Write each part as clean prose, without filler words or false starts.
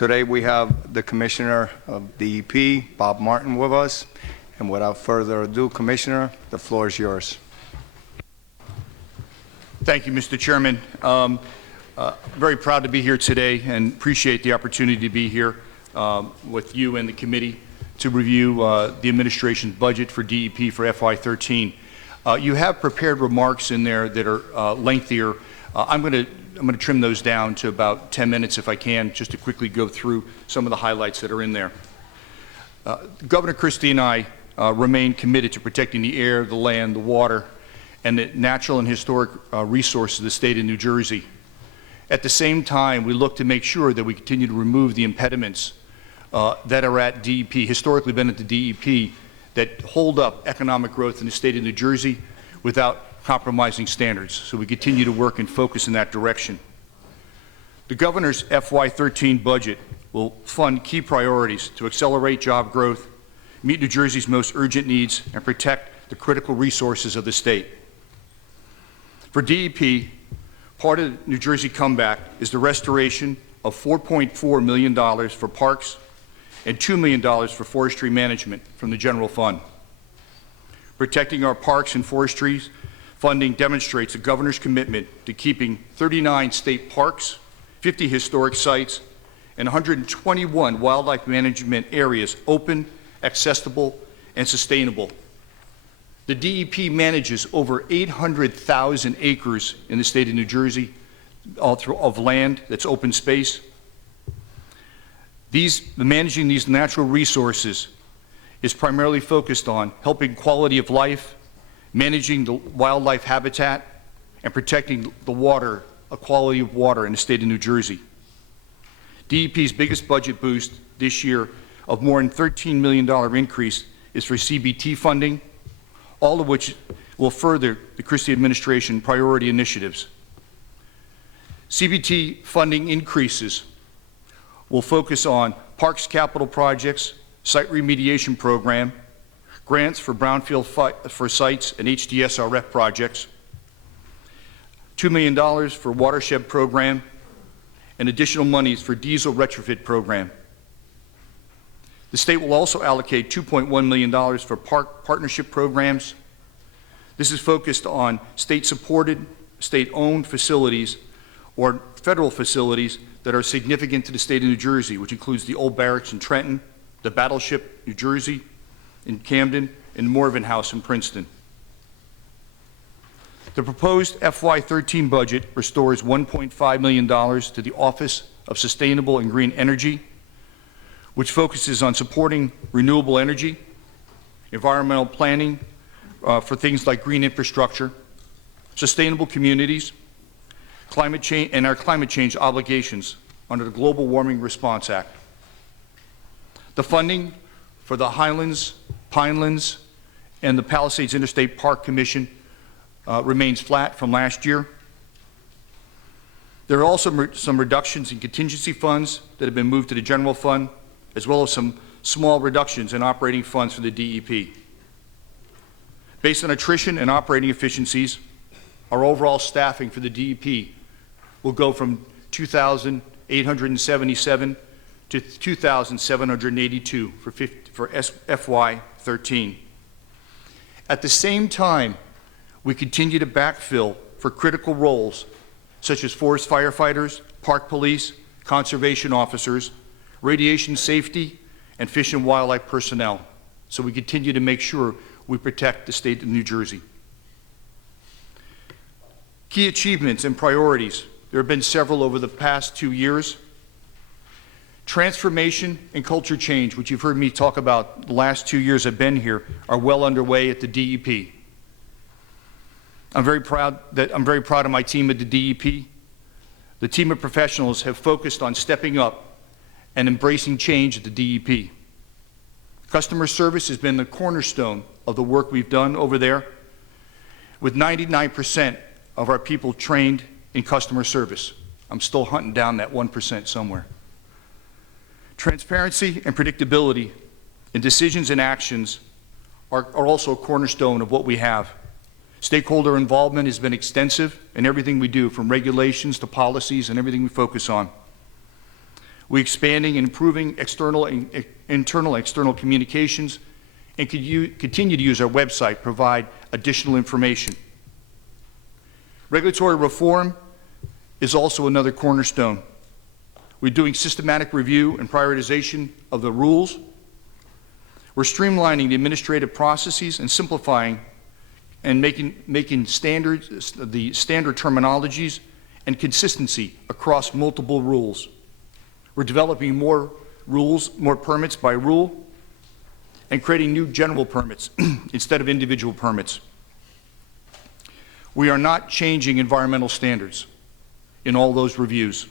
Today we have the Commissioner of DEP, Bob Martin, with us. And without further ado, Commissioner, the floor is yours. Thank you, Mr. Chairman. Very proud to be here today and appreciate the opportunity to be here with you and the committee to review the administration's budget for DEP for FY13. You have prepared remarks in there that are lengthier. I'm going to trim those down to about 10 minutes if I can, just to quickly go through some of the highlights that are in there. Governor Christie and I remain committed to protecting the air, the land, the water, and the natural and historic resources of the state of New Jersey. At the same time, we look to make sure that we continue to remove the impediments that are at DEP, historically been at the DEP, that hold up economic growth in the state of New Jersey without compromising standards. So we continue to work and focus in that direction. The governor's FY13 budget will fund key priorities to accelerate job growth, meet New Jersey's most urgent needs, and protect the critical resources of the state. For DEP, part of the New Jersey comeback is the restoration of $4.4 million for parks and $2 million for forestry management from the general fund. Protecting our parks and forestry funding demonstrates the governor's commitment to keeping 39 state parks, 50 historic sites, and 121 wildlife management areas open, accessible, and sustainable. The DEP manages over 800,000 acres in the state of New Jersey of land that's open space. Managing these natural resources is primarily focused on helping quality of life, managing the wildlife habitat, and protecting the water, a quality of water in the state of New Jersey. DEP's biggest budget boost this year of more than $13 million increase is for CBT funding, all of which will further the Christie administration priority initiatives. CBT funding increases will focus on parks capital projects, site remediation program, grants for brownfield for sites and HDSRF projects, $2 million for watershed program, and additional monies for diesel retrofit program. The state will also allocate $2.1 million for park partnership programs. This is focused on state-supported, state-owned facilities or federal facilities that are significant to the state of New Jersey, which includes the old barracks in Trenton, the Battleship, New Jersey, in Camden, and Morven House in Princeton. The proposed FY13 budget restores $1.5 million to the Office of Sustainable and Green Energy, which focuses on supporting renewable energy, environmental planning for things like green infrastructure, sustainable communities, climate change, and our climate change obligations under the Global Warming Response Act. The funding for the Highlands, Pinelands, and the Palisades Interstate Park Commission remains flat from last year. There are also some reductions in contingency funds that have been moved to the general fund, as well as some small reductions in operating funds for the DEP. Based on attrition and operating efficiencies, our overall staffing for the DEP will go from 2,877 to 2,782 for FY13. At the same time, we continue to backfill for critical roles such as forest firefighters, park police, conservation officers, radiation safety, and fish and wildlife personnel. So we continue to make sure we protect the state of New Jersey. Key achievements and priorities. There have been several over the past 2 years. Transformation and culture change, which you've heard me talk about the last 2 years I've been here, are well underway at the DEP. I'm very proud of my team at the DEP. The team of professionals have focused on stepping up and embracing change at the DEP. Customer service has been the cornerstone of the work we've done over there, with 99% of our people trained in customer service. I'm still hunting down that 1% somewhere. Transparency and predictability in decisions and actions are also a cornerstone of what we have. Stakeholder involvement has been extensive in everything we do, from regulations to policies and everything we focus on. We're expanding and improving internal and external communications, and continue to use our website to provide additional information. Regulatory reform is also another cornerstone. We're doing systematic review and prioritization of the rules. We're streamlining the administrative processes and simplifying and making standards, the standard terminologies and consistency across multiple rules. We're developing more rules, more permits by rule, and creating new general permits instead of individual permits. We are not changing environmental standards in all those reviews.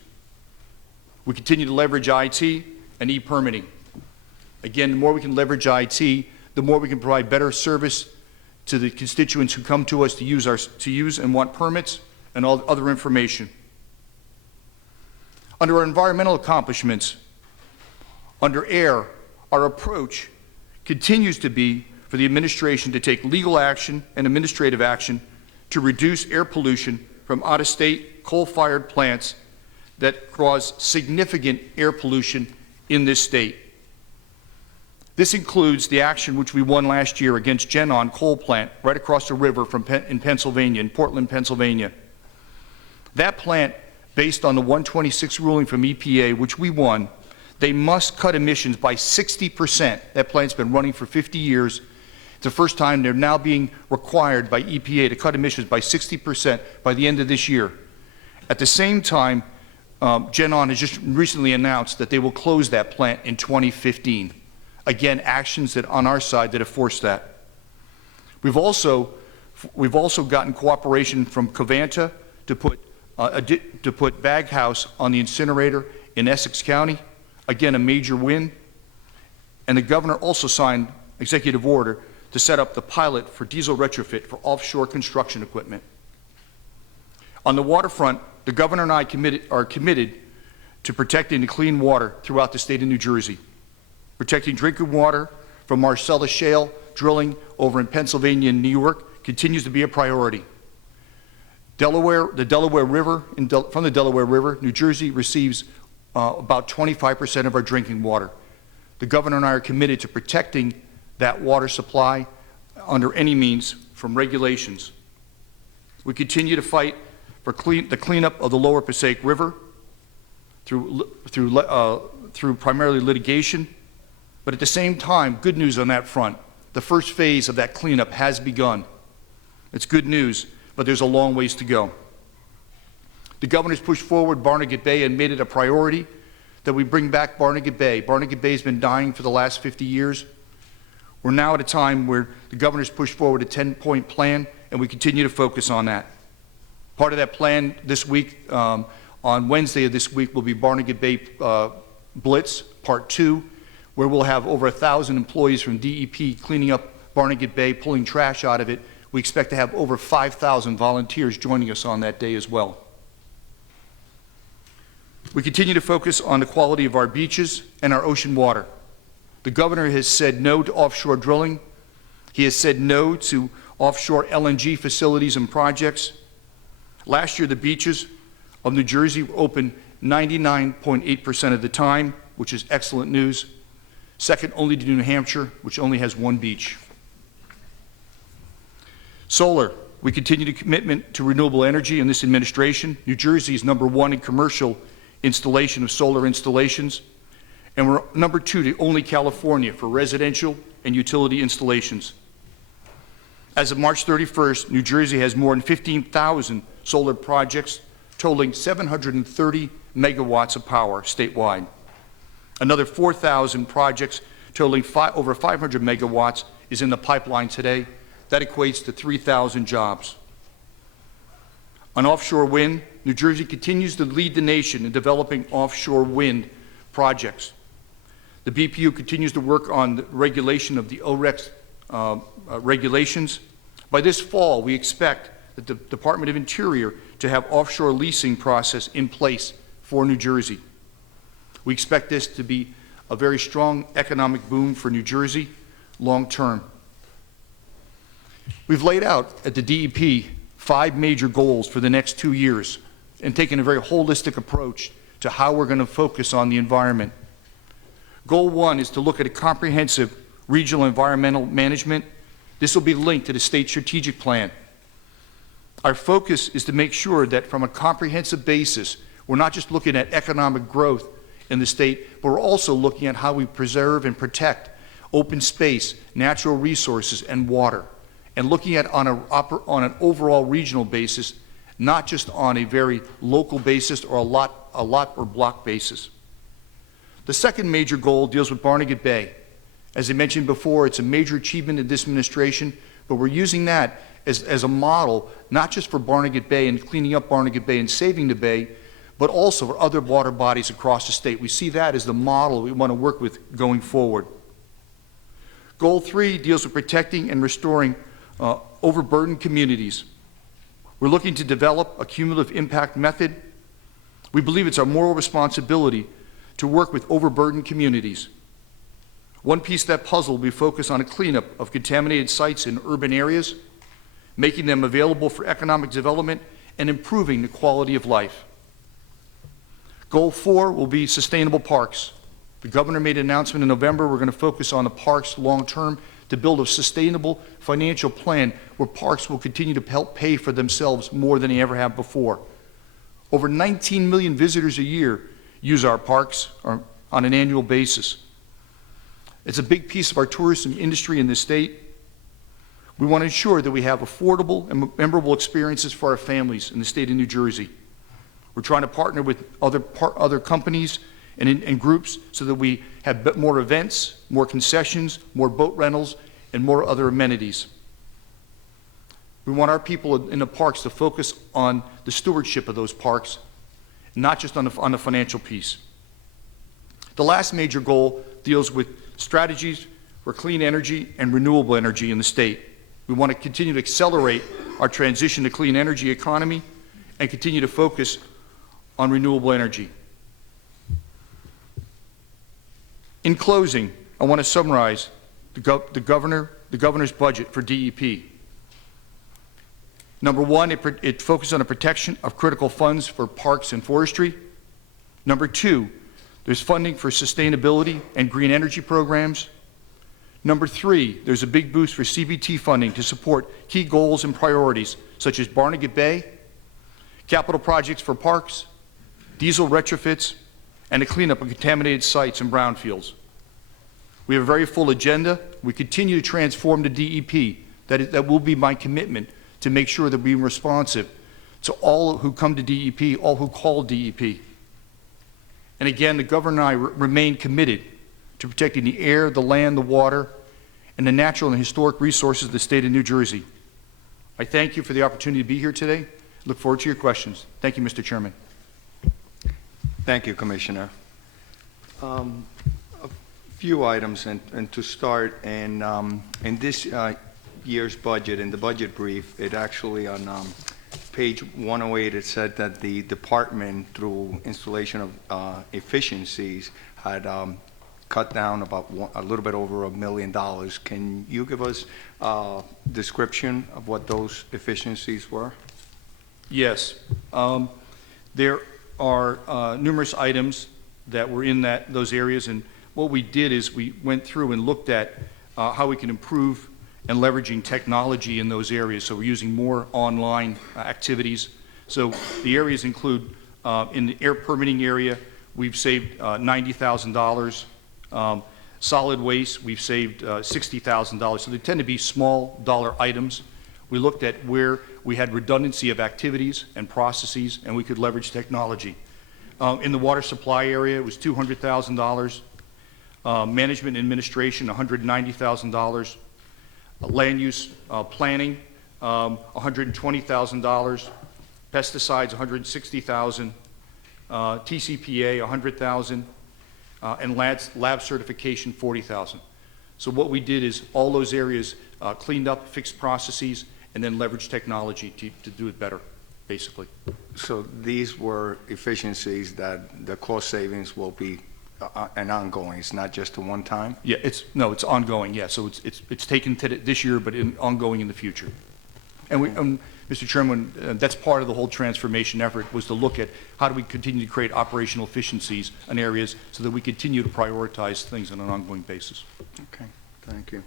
We continue to leverage IT and e-permitting. Again, the more we can leverage IT, the more we can provide better service to the constituents who come to us to use and want permits and all other information. Under our environmental accomplishments, under air, our approach continues to be for the administration to take legal action and administrative action to reduce air pollution from out-of-state coal-fired plants that cause significant air pollution in this state. This includes the action which we won last year against GenOn coal plant right across the river in Pennsylvania, in Portland, Pennsylvania. That plant, based on the 126 ruling from EPA, which we won, they must cut emissions by 60%. That plant's been running for 50 years. It's the first time they're now being required by EPA to cut emissions by 60% by the end of this year. At the same time, GenOn has just recently announced that they will close that plant in 2015. Again, actions that on our side that have forced that. We've also gotten cooperation from Covanta to put Baghouse on the incinerator in Essex County. Again, a major win. And the governor also signed executive order to set up the pilot for diesel retrofit for offshore construction equipment. On the waterfront, the governor and I are committed to protecting the clean water throughout the state of New Jersey. Protecting drinking water from Marcellus Shale drilling over in Pennsylvania and New York continues to be a priority. From the Delaware River, New Jersey receives about 25% of our drinking water. The governor and I are committed to protecting that water supply under any means from regulations. We continue to fight for the cleanup of the lower Passaic River through primarily litigation. But at the same time, good news on that front. The first phase of that cleanup has begun. It's good news, but there's a long ways to go. The governor's pushed forward Barnegat Bay and made it a priority that we bring back Barnegat Bay. Barnegat Bay has been dying for the last 50 years. We're now at a time where the governor's pushed forward a 10-point plan, and we continue to focus on that. Part of that plan this week, on Wednesday of this week, will be Barnegat Bay Blitz, Part 2, where we'll have over 1,000 employees from DEP cleaning up Barnegat Bay, pulling trash out of it. We expect to have over 5,000 volunteers joining us on that day as well. We continue to focus on the quality of our beaches and our ocean water. The governor has said no to offshore drilling. He has said no to offshore LNG facilities and projects. Last year, the beaches of New Jersey were open 99.8% of the time, which is excellent news. Second only to New Hampshire, which only has one beach. Solar. We continue to commitment to renewable energy in this administration. New Jersey is #1 in commercial installation of solar installations, and we're #2 to only California for residential and utility installations. As of March 31st, New Jersey has more than 15,000 solar projects totaling 730 megawatts of power statewide. Another 4,000 projects totaling over 500 megawatts is in the pipeline today. That equates to 3,000 jobs. On offshore wind, New Jersey continues to lead the nation in developing offshore wind projects. The BPU continues to work on the regulation of the OREX regulations. By this fall, we expect that the Department of Interior to have offshore leasing process in place for New Jersey. We expect this to be a very strong economic boom for New Jersey long term. We've laid out at the DEP 5 major goals for the next 2 years and taken a very holistic approach to how we're going to focus on the environment. Goal 1 is to look at a comprehensive regional environmental management. This will be linked to the state strategic plan. Our focus is to make sure that from a comprehensive basis, we're not just looking at economic growth in the state, but we're also looking at how we preserve and protect open space, natural resources, and water, and looking at on an overall regional basis, not just on a very local basis or a lot or block basis. The second major goal deals with Barnegat Bay. As I mentioned before, it's a major achievement in this administration, but we're using that as a model, not just for Barnegat Bay and cleaning up Barnegat Bay and saving the bay, but also for other water bodies across the state. We see that as the model we want to work with going forward. Goal 3 deals with protecting and restoring overburdened communities. We're looking to develop a cumulative impact method. We believe it's our moral responsibility to work with overburdened communities. One piece of that puzzle will be focused on a cleanup of contaminated sites in urban areas, making them available for economic development, and improving the quality of life. Goal 4 will be sustainable parks. The governor made an announcement in November. We're going to focus on the parks long-term to build a sustainable financial plan where parks will continue to help pay for themselves more than they ever have before. Over 19 million visitors a year use our parks on an annual basis. It's a big piece of our tourism industry in this state. We want to ensure that we have affordable and memorable experiences for our families in the state of New Jersey. We're trying to partner with other companies and groups so that we have more events, more concessions, more boat rentals, and more other amenities. We want our people in the parks to focus on the stewardship of those parks, not just on the financial piece. The last major goal deals with strategies for clean energy and renewable energy in the state. We want to continue to accelerate our transition to clean energy economy and continue to focus on renewable energy. In closing, I want to summarize the governor's budget for DEP. Number 1, it focuses on the protection of critical funds for parks and forestry. Number 2, there's funding for sustainability and green energy programs. Number 3, there's a big boost for CBT funding to support key goals and priorities such as Barnegat Bay, capital projects for parks, diesel retrofits, and a cleanup of contaminated sites and brownfields. We have a very full agenda. We continue to transform the DEP. That will be my commitment to make sure that we're responsive to all who come to DEP, all who call DEP. And again, the governor and I remain committed to protecting the air, the land, the water, and the natural and historic resources of the state of New Jersey. I thank you for the opportunity to be here today. Look forward to your questions. Thank you, Mr. Chairman. Thank you, Commissioner. A few items, and to start, in this year's budget, in the budget brief, it actually on page 108, it said that the department, through installation of efficiencies, had cut down about a little bit over $1 million. Can you give us a description of what those efficiencies were? Yes. There are numerous items that were in those areas, and what we did is we went through and looked at how we can improve and leveraging technology in those areas. So we're using more online activities. So the areas include, in the air permitting area, we've saved $90,000. Solid waste, we've saved $60,000. So they tend to be small dollar items. We looked at where we had redundancy of activities and processes, and we could leverage technology. In the water supply area, it was $200,000. Management and administration, $190,000. Land use planning, $120,000. Pesticides, $160,000. TCPA, $100,000. And lab certification, $40,000. So what we did is all those areas cleaned up, fixed processes, and then leveraged technology to do it better, basically. So these were efficiencies that the cost savings will be an ongoing. It's not just a one time? Yeah, it's ongoing, yeah. So it's taken to this year, but ongoing in the future. And Mr. Chairman, that's part of the whole transformation effort, was to look at how do we continue to create operational efficiencies in areas so that we continue to prioritize things on an ongoing basis. Okay, thank you.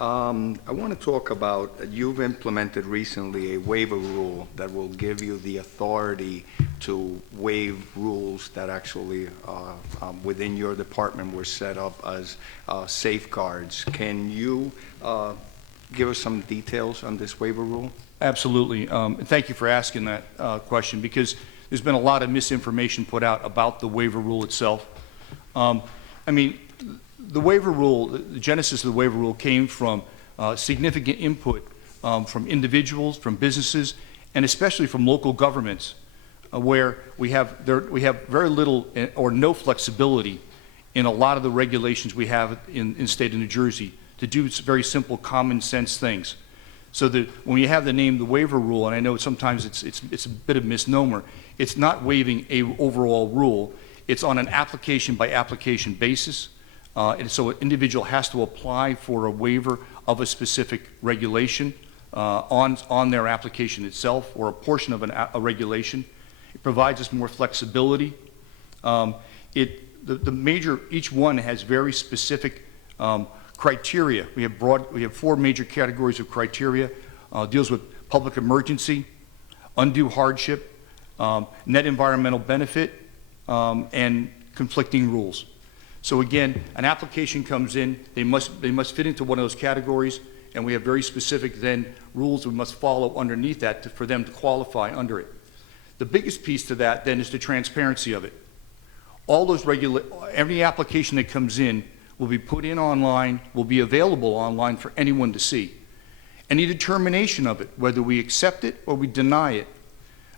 I want to talk about, you've implemented recently a waiver rule that will give you the authority to waive rules that actually within your department were set up as safeguards. Can you give us some details on this waiver rule? Absolutely. And thank you for asking that question, because there's been a lot of misinformation put out about the waiver rule itself. I mean, the waiver rule, the genesis of the waiver rule came from significant input from individuals, from businesses, and especially from local governments, where we have very little or no flexibility in a lot of the regulations we have in the state of New Jersey to do very simple, common sense things. So that when you have the name the waiver rule, and I know sometimes it's a bit of misnomer, it's not waiving a overall rule. It's on an application by application basis. And so an individual has to apply for a waiver of a specific regulation on their application itself, or a portion of a regulation. It provides us more flexibility. Each one has very specific criteria. We have 4 major categories of criteria. Deals with public emergency, undue hardship, net environmental benefit, and conflicting rules. So again, an application comes in, they must fit into one of those categories, and we have very specific then rules we must follow underneath that for them to qualify under it. The biggest piece to that then is the transparency of it. All those every application that comes in will be put in online, will be available online for anyone to see. Any determination of it, whether we accept it or we deny it,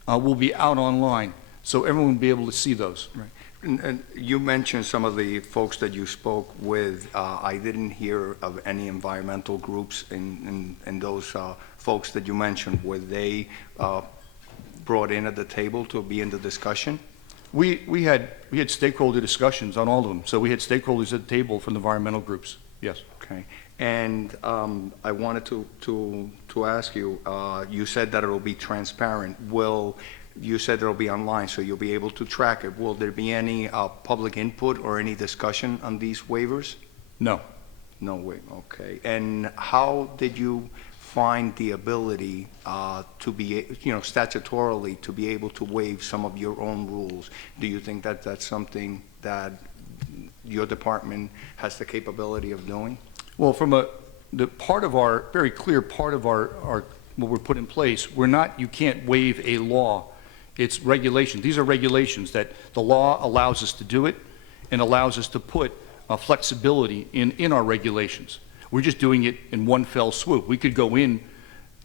will be out online, so everyone will be able to see those. Right. And you mentioned some of the folks that you spoke with. I didn't hear of any environmental groups in those folks that you mentioned. Were they brought in at the table to be in the discussion? We had stakeholder discussions on all of them. So we had stakeholders at the table from the environmental groups. Yes. Okay. And I wanted to ask you. You said that it will be transparent. You said it'll be online, so you'll be able to track it. Will there be any public input or any discussion on these waivers? No. No way. Okay. And how did you find the ability to be, statutorily to be able to waive some of your own rules? Do you think that that's something that your department has the capability of doing? Well, from the part of our, very clear part of our what we're put in place, you can't waive a law. It's regulations. These are regulations that the law allows us to do it and allows us to put flexibility in our regulations. We're just doing it in one fell swoop. We could go in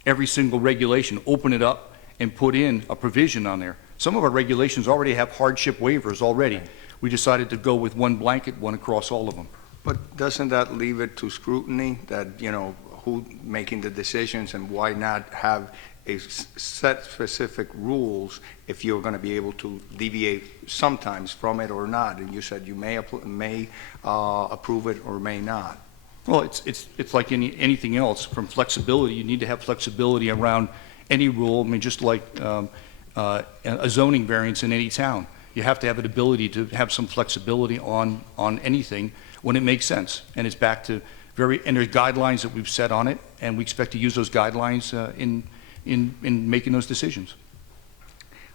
every single regulation, open it up, and put in a provision on there. Some of our regulations already have hardship waivers already. We decided to go with one blanket, one across all of them. But doesn't that leave it to scrutiny that, who making the decisions, and why not have a set specific rules if you're going to be able to deviate sometimes from it or not? And you said you may approve it or may not. Well, it's like anything else. From flexibility, you need to have flexibility around any rule. I mean, just like a zoning variance in any town, you have to have an ability to have some flexibility on anything when it makes sense. And it's back to and there's guidelines that we've set on it, and we expect to use those guidelines in making those decisions.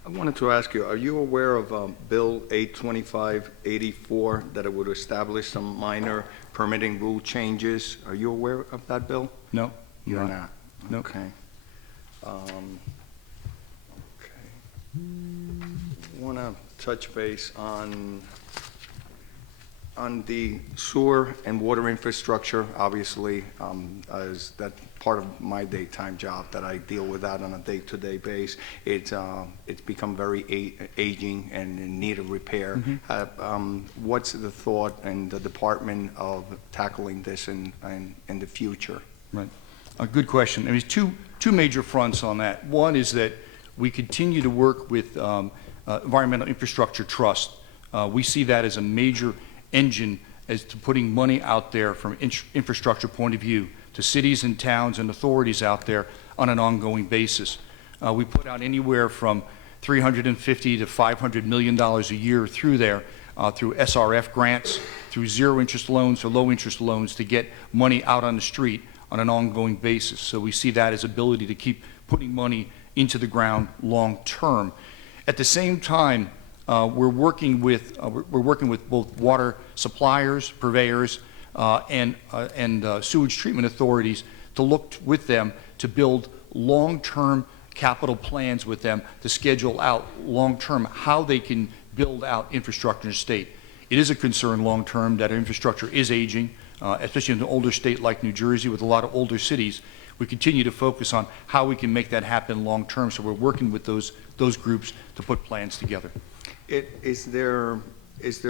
I wanted to ask you, are you aware of Bill 82584, that it would establish some minor permitting rule changes? Are you aware of that bill? No. You're not? No. Okay. I want to touch base on the sewer and water infrastructure. Obviously, as that part of my daytime job that I deal with that on a day-to-day basis. It's become very aging and in need of repair. Mm-hmm. What's the thought in the department of tackling this in the future? Right. A good question. I mean, two major fronts on that. One is that we continue to work with Environmental Infrastructure Trust. We see that as a major engine as to putting money out there from infrastructure point of view to cities and towns and authorities out there on an ongoing basis. We put out anywhere from $350 to $500 million a year through there, through SRF grants, through zero-interest loans or low-interest loans to get money out on the street on an ongoing basis. So we see that as ability to keep putting money into the ground long-term. At the same time, we're working with both water suppliers, purveyors, and sewage treatment authorities to look with them to build long-term capital plans with them to schedule out long-term how they can build out infrastructure in the state. It is a concern long-term that our infrastructure is aging, especially in an older state like New Jersey with a lot of older cities. We continue to focus on how we can make that happen long-term, so we're working with those groups to put plans together. Is there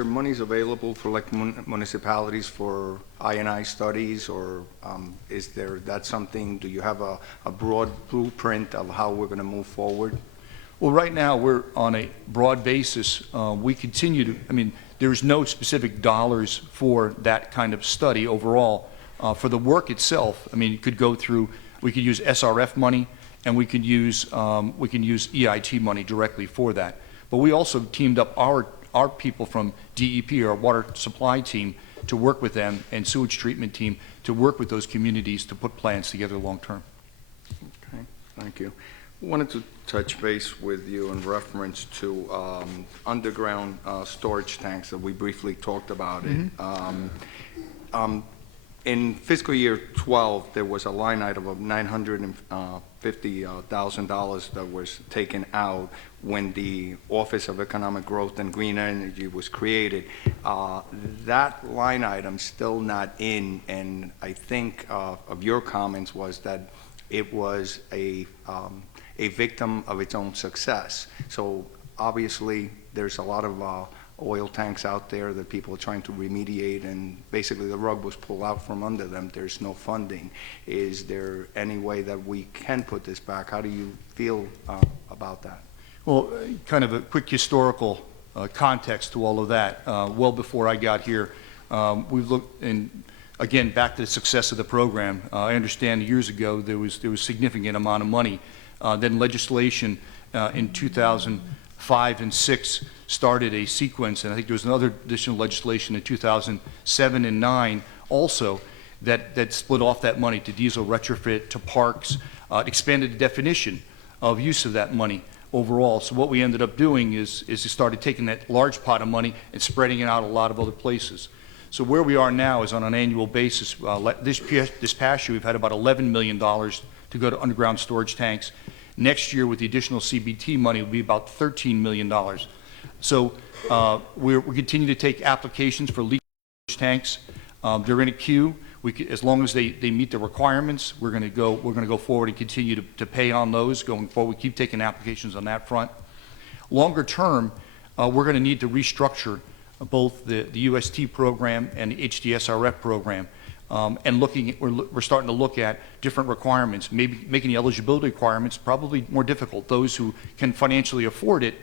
monies available for like municipalities for I&I studies, or is that something, do you have a broad blueprint of how we're going to move forward? Well, right now we're on a broad basis. We continue to, there's no specific dollars for that kind of study overall. For the work itself, it could go through, we could use SRF money, and we could use EIT money directly for that. But we also teamed up our people from DEP, our water supply team, to work with them, and sewage treatment team to work with those communities to put plans together long term. Okay, thank you. I wanted to touch base with you in reference to underground storage tanks that we briefly talked about. Mm-hmm. In fiscal year 12, there was a line item of $950,000 that was taken out when the Office of Economic Growth and Green Energy was created. That line item still not in, and I think of your comments was that it was a victim of its own success. So obviously there's a lot of oil tanks out there that people are trying to remediate, and basically the rug was pulled out from under them. There's no funding. Is there any way that we can put this back? How do you feel about that? Well, kind of a quick historical context to all of that. Well before I got here, we've looked, and again, back to the success of the program. I understand years ago there was significant amount of money. Then legislation in 2005 and 6 started a sequence, and I think there was another additional legislation in 2007 and 9 also that split off that money to diesel retrofit, to parks, expanded the definition of use of that money overall. So what we ended up doing is we started taking that large pot of money and spreading it out a lot of other places. So where we are now is on an annual basis. This past year we've had about $11 million to go to underground storage tanks. Next year with the additional CBT money will be about $13 million. So we continue to take applications for leak storage tanks. They're in a queue. As long as they meet the requirements, we're going to go forward and continue to pay on those going forward. We keep taking applications on that front. Longer term, we're going to need to restructure both the UST program and the HDSRF program. And we're starting to look at different requirements, maybe making the eligibility requirements probably more difficult. Those who can financially afford it,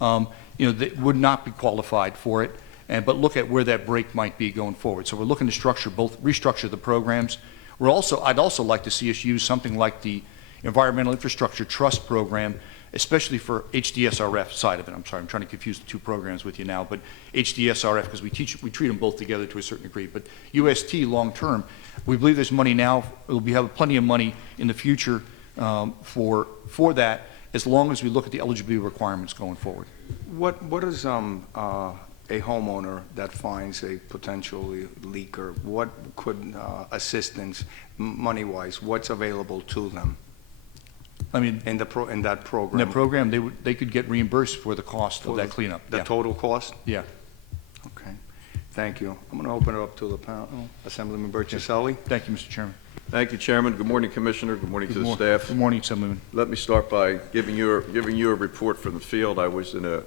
they would not be qualified for it, but look at where that break might be going forward. So we're looking to restructure the programs. I'd also like to see us use something like the Environmental Infrastructure Trust program, especially for HDSRF side of it. I'm sorry, I'm trying to confuse the two programs with you now, but HDSRF, because we treat them both together to a certain degree. But UST long term, we believe there's money now. We'll have plenty of money in the future for that, as long as we look at the eligibility requirements going forward. What is a homeowner that finds a potential leaker? What could assistance, money-wise, what's available to them? In that program. In that program, they could get reimbursed for the cost of that cleanup. The total cost? Yeah. Okay. Thank you. I'm going to open it up to the panel. Assemblyman Bertucelli. Thank you, Mr. Chairman. Thank you, Chairman. Good morning, Commissioner. Good morning to the staff. Good morning, Assemblyman. Let me start by giving you a report from the field. I was in a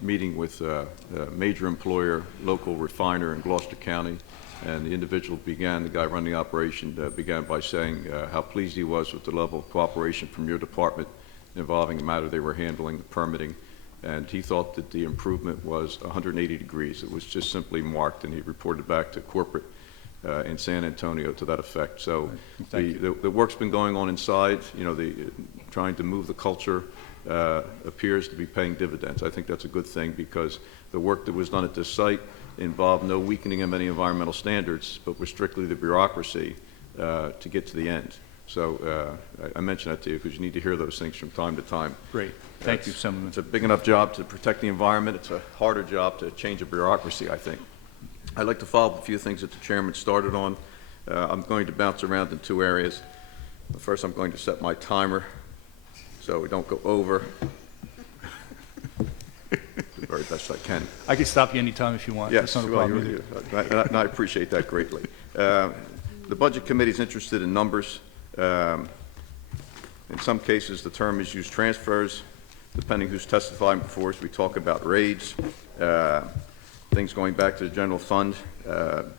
meeting with a major employer, local refiner in Gloucester County, and the individual the guy running the operation, began by saying how pleased he was with the level of cooperation from your department involving the matter they were handling, the permitting, and he thought that the improvement was 180 degrees. It was just simply marked, and he reported back to corporate in San Antonio to that effect. So Thank the work's been going on inside, trying to move the culture appears to be paying dividends. I think that's a good thing because the work that was done at this site involved no weakening of any environmental standards, but was strictly the bureaucracy to get to the end. So I mention that to you because you need to hear those things from time to time. Great. Thank you, Senator. It's a big enough job to protect the environment. It's a harder job to change a bureaucracy, I think. I'd like to follow up a few things that the chairman started on. I'm going to bounce around in two areas. First, I'm going to set my timer so we don't go over. The very best I can. I can stop you anytime if you want. Yes, That's not a well, problem either. and I appreciate that greatly. The Budget Committee is interested in numbers. In some cases, the term is used transfers. Depending who's testifying before us, we talk about raids, things going back to the general fund.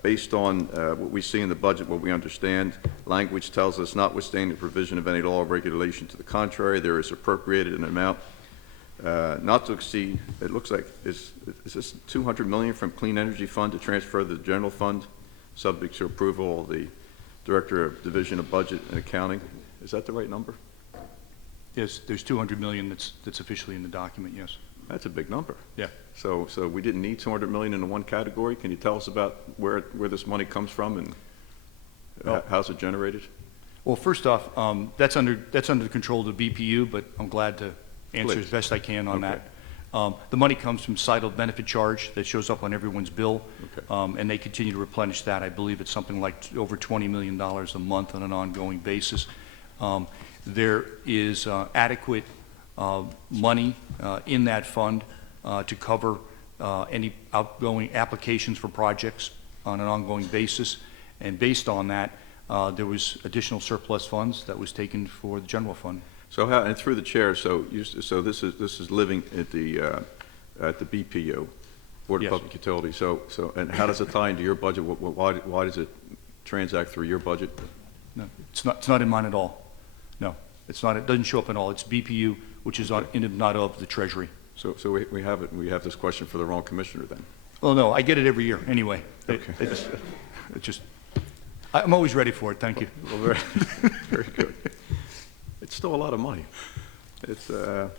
Based on what we see in the budget, what we understand, language tells us, notwithstanding the provision of any law or regulation to the contrary, there is appropriated an amount not to exceed, it looks like, is this $200 million from Clean Energy Fund to transfer to the general fund, subject to approval of the Director of Division of Budget and Accounting? Is that the right number? Yes, there's $200 million that's officially in the document, yes. That's a big number. Yeah. So we didn't need $200 million in the one category. Can you tell us about where this money comes from and how's it generated? Well, first off, that's under the control of the BPU, but I'm glad to answer Please. as best I can on Okay. that. The money comes from Cital benefit charge that shows up on everyone's bill, Okay. and they continue to replenish that. I believe it's something like over $20 million a month on an ongoing basis. There is adequate money in that fund to cover any outgoing applications for projects on an ongoing basis, and based on that, there was additional surplus funds that was taken for the general fund. So how, and through the chair, so this is living at the BPU, Board of Yes. Public Utilities. So and how does it tie into your budget? Why does it transact through your budget? No, it's not in mine at all. No, it's not. It doesn't show up at all. It's BPU, which is in and not of the Treasury. So we have this question for the wrong commissioner then. Well, no, I get it every year anyway. Okay. I'm always ready for it. Thank you. Well, very good. It's still a lot of money. It's a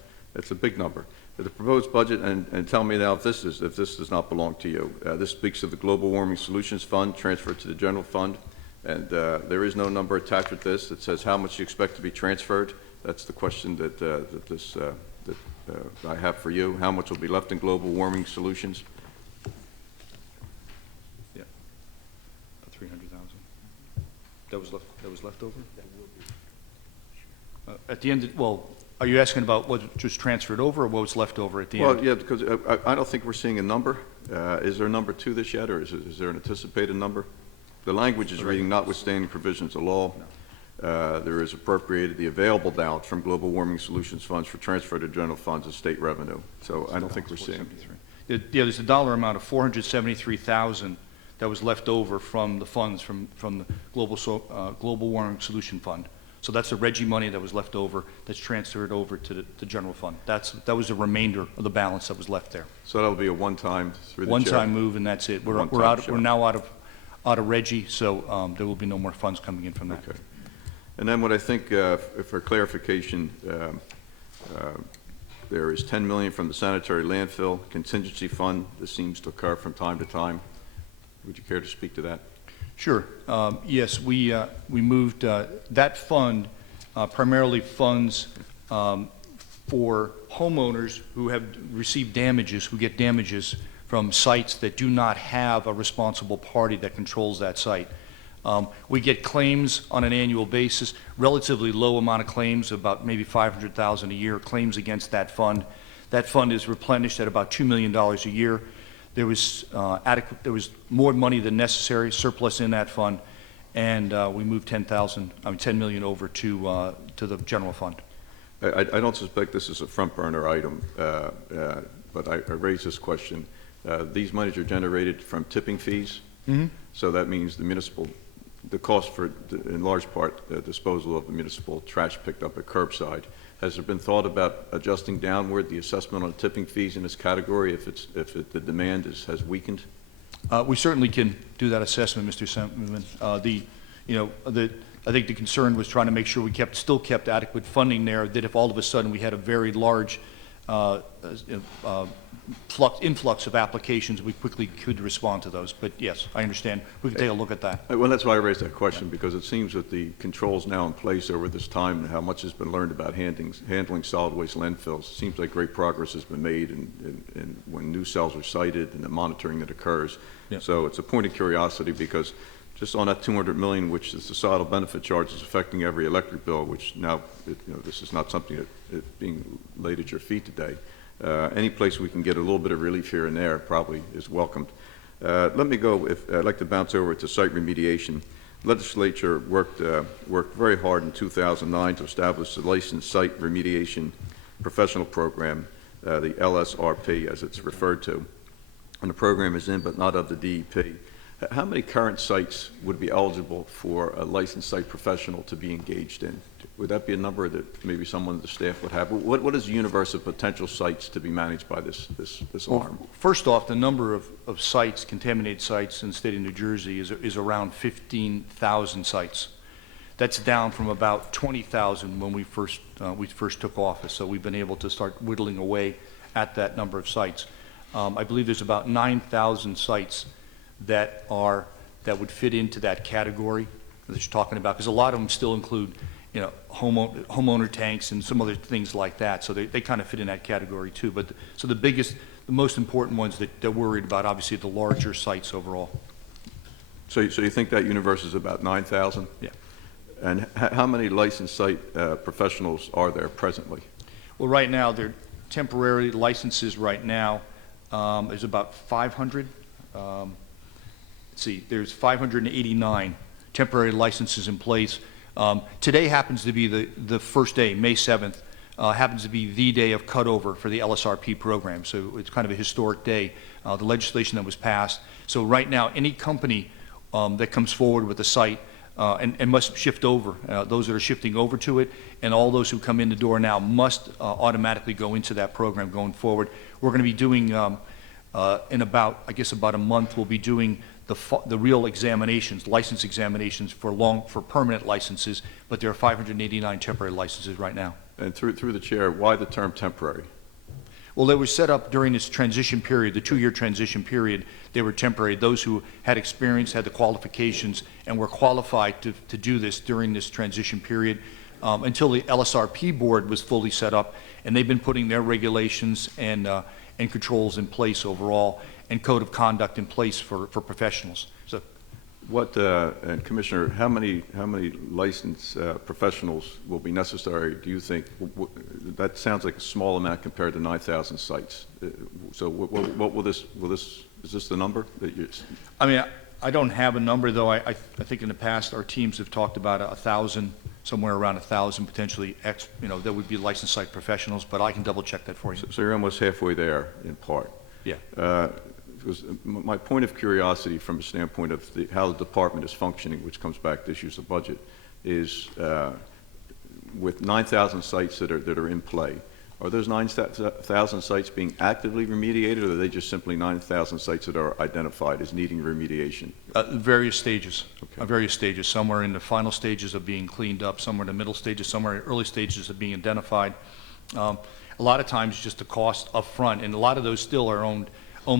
big number. The proposed budget, and tell me now if this does not belong to you. This speaks of the Global Warming Solutions Fund transferred to the general fund, and there is no number attached with this. It says how much you expect to be transferred. That's the question that I have for you. How much will be left in Global Warming Solutions? Yeah, 300,000. That was left over. At the end, are you asking about what just transferred over or what was left over at the end? Well, yeah, because I don't think we're seeing a number. Is there a number to this yet, or is there an anticipated number? The language is reading, notwithstanding provisions of law, there is appropriated the available balance from Global Warming Solutions funds for transfer to general funds as state revenue. So I don't think we're seeing. Yeah, there's a dollar amount of $473,000 that was left over from the funds from the Global Warming Solution Fund. So that's the Reggie money that was left over that's transferred over to the general fund. That was the remainder of the balance that was left there. So that'll be a one-time through the chair? One-time move, and that's it. We're now out of Reggie, so there will be no more funds coming in from that. Okay. And then what I think, for clarification, there is $10 million from the sanitary landfill contingency fund. This seems to occur from time to time. Would you care to speak to that? Sure. Yes, we moved that fund primarily funds for homeowners who have received damages, who get damages from sites that do not have a responsible party that controls that site. We get claims on an annual basis, relatively low amount of claims, about maybe $500,000 a year, claims against that fund. That fund is replenished at about $2 million a year. There was more money than necessary, surplus in that fund, and we moved $10 million over to the general fund. I don't suspect this is a front burner item, but I raise this question. These monies are generated from tipping fees, so that means the cost for, in large part, the disposal of the municipal trash picked up at curbside. Has there been thought about adjusting downward the assessment on tipping fees in this category if the demand has weakened? We certainly can do that assessment, Mr. Semelman. I think the concern was trying to make sure we still kept adequate funding there, that if all of a sudden we had a very large influx of applications, we quickly could respond to those. But yes, I understand. We can take a look at that. Well, that's why I raised that question, because it seems that the controls now in place over this time and how much has been learned about handling solid waste landfills, it seems like great progress has been made in when new cells are sited and the monitoring that occurs. Yeah. So it's a point of curiosity, because just on that $200 million, which the societal benefit charge is affecting every electric bill, which now, this is not something that is being laid at your feet today. Any place we can get a little bit of relief here and there probably is welcomed. Let me go, I'd like to bounce over to site remediation. Legislature worked very hard in 2009 to establish the licensed site remediation professional program, the LSRP as it's referred to. And the program is in but not of the DEP. How many current sites would be eligible for a licensed site professional to be engaged in? Would that be a number that maybe someone on the staff would have? What is the universe of potential sites to be managed by this arm? First off, the number of sites, contaminated sites in the state of New Jersey is around 15,000 sites. That's down from about 20,000 when we first took office. So we've been able to start whittling away at that number of sites. I believe there's about 9,000 sites that would fit into that category that you're talking about, because a lot of them still include, homeowner tanks and some other things like that. So they kind of fit in that category too. But so the most important ones that they're worried about, obviously, the larger sites overall. So you think that universe is about 9,000? Yeah. And how many licensed site professionals are there presently? Well, right now, they're temporary licenses right now. There's about 500. Let's see, there's 589 temporary licenses in place. Today happens to be the first day, May 7th, happens to be the day of cutover for the LSRP program. So it's kind of a historic day, the legislation that was passed. So right now, any company that comes forward with a site and must shift over, those that are shifting over to it, and all those who come in the door now must automatically go into that program going forward. We're going to be doing, in about a month, we'll be doing the real examinations, license examinations for permanent licenses, but there are 589 temporary licenses right now. And through the chair, why the term temporary? Well, they were set up during this transition period, the 2-year transition period. They were temporary. Those who had experience, had the qualifications, and were qualified to do this during this transition period until the LSRP board was fully set up, and they've been putting their regulations and controls in place overall, and code of conduct in place for professionals. So, and Commissioner, how many licensed professionals will be necessary, do you think? That sounds like a small amount compared to 9,000 sites. So what will this, is this the number that you? I mean, I don't have a number, though. I think in the past our teams have talked about 1,000, somewhere around 1,000 potentially, that would be licensed site professionals, but I can double check that for you. So you're almost halfway there in part. Yeah. My point of curiosity from a standpoint of how the department is functioning, which comes back to issues of budget, is with 9,000 sites that are in play, are those 9,000 sites being actively remediated, or are they just simply 9,000 sites that are identified as needing remediation? Various stages. Okay. Various stages. Some are in the final stages of being cleaned up, some are in the middle stages, some are in early stages of being identified. A lot of times just the cost up front, and a lot of those still are owned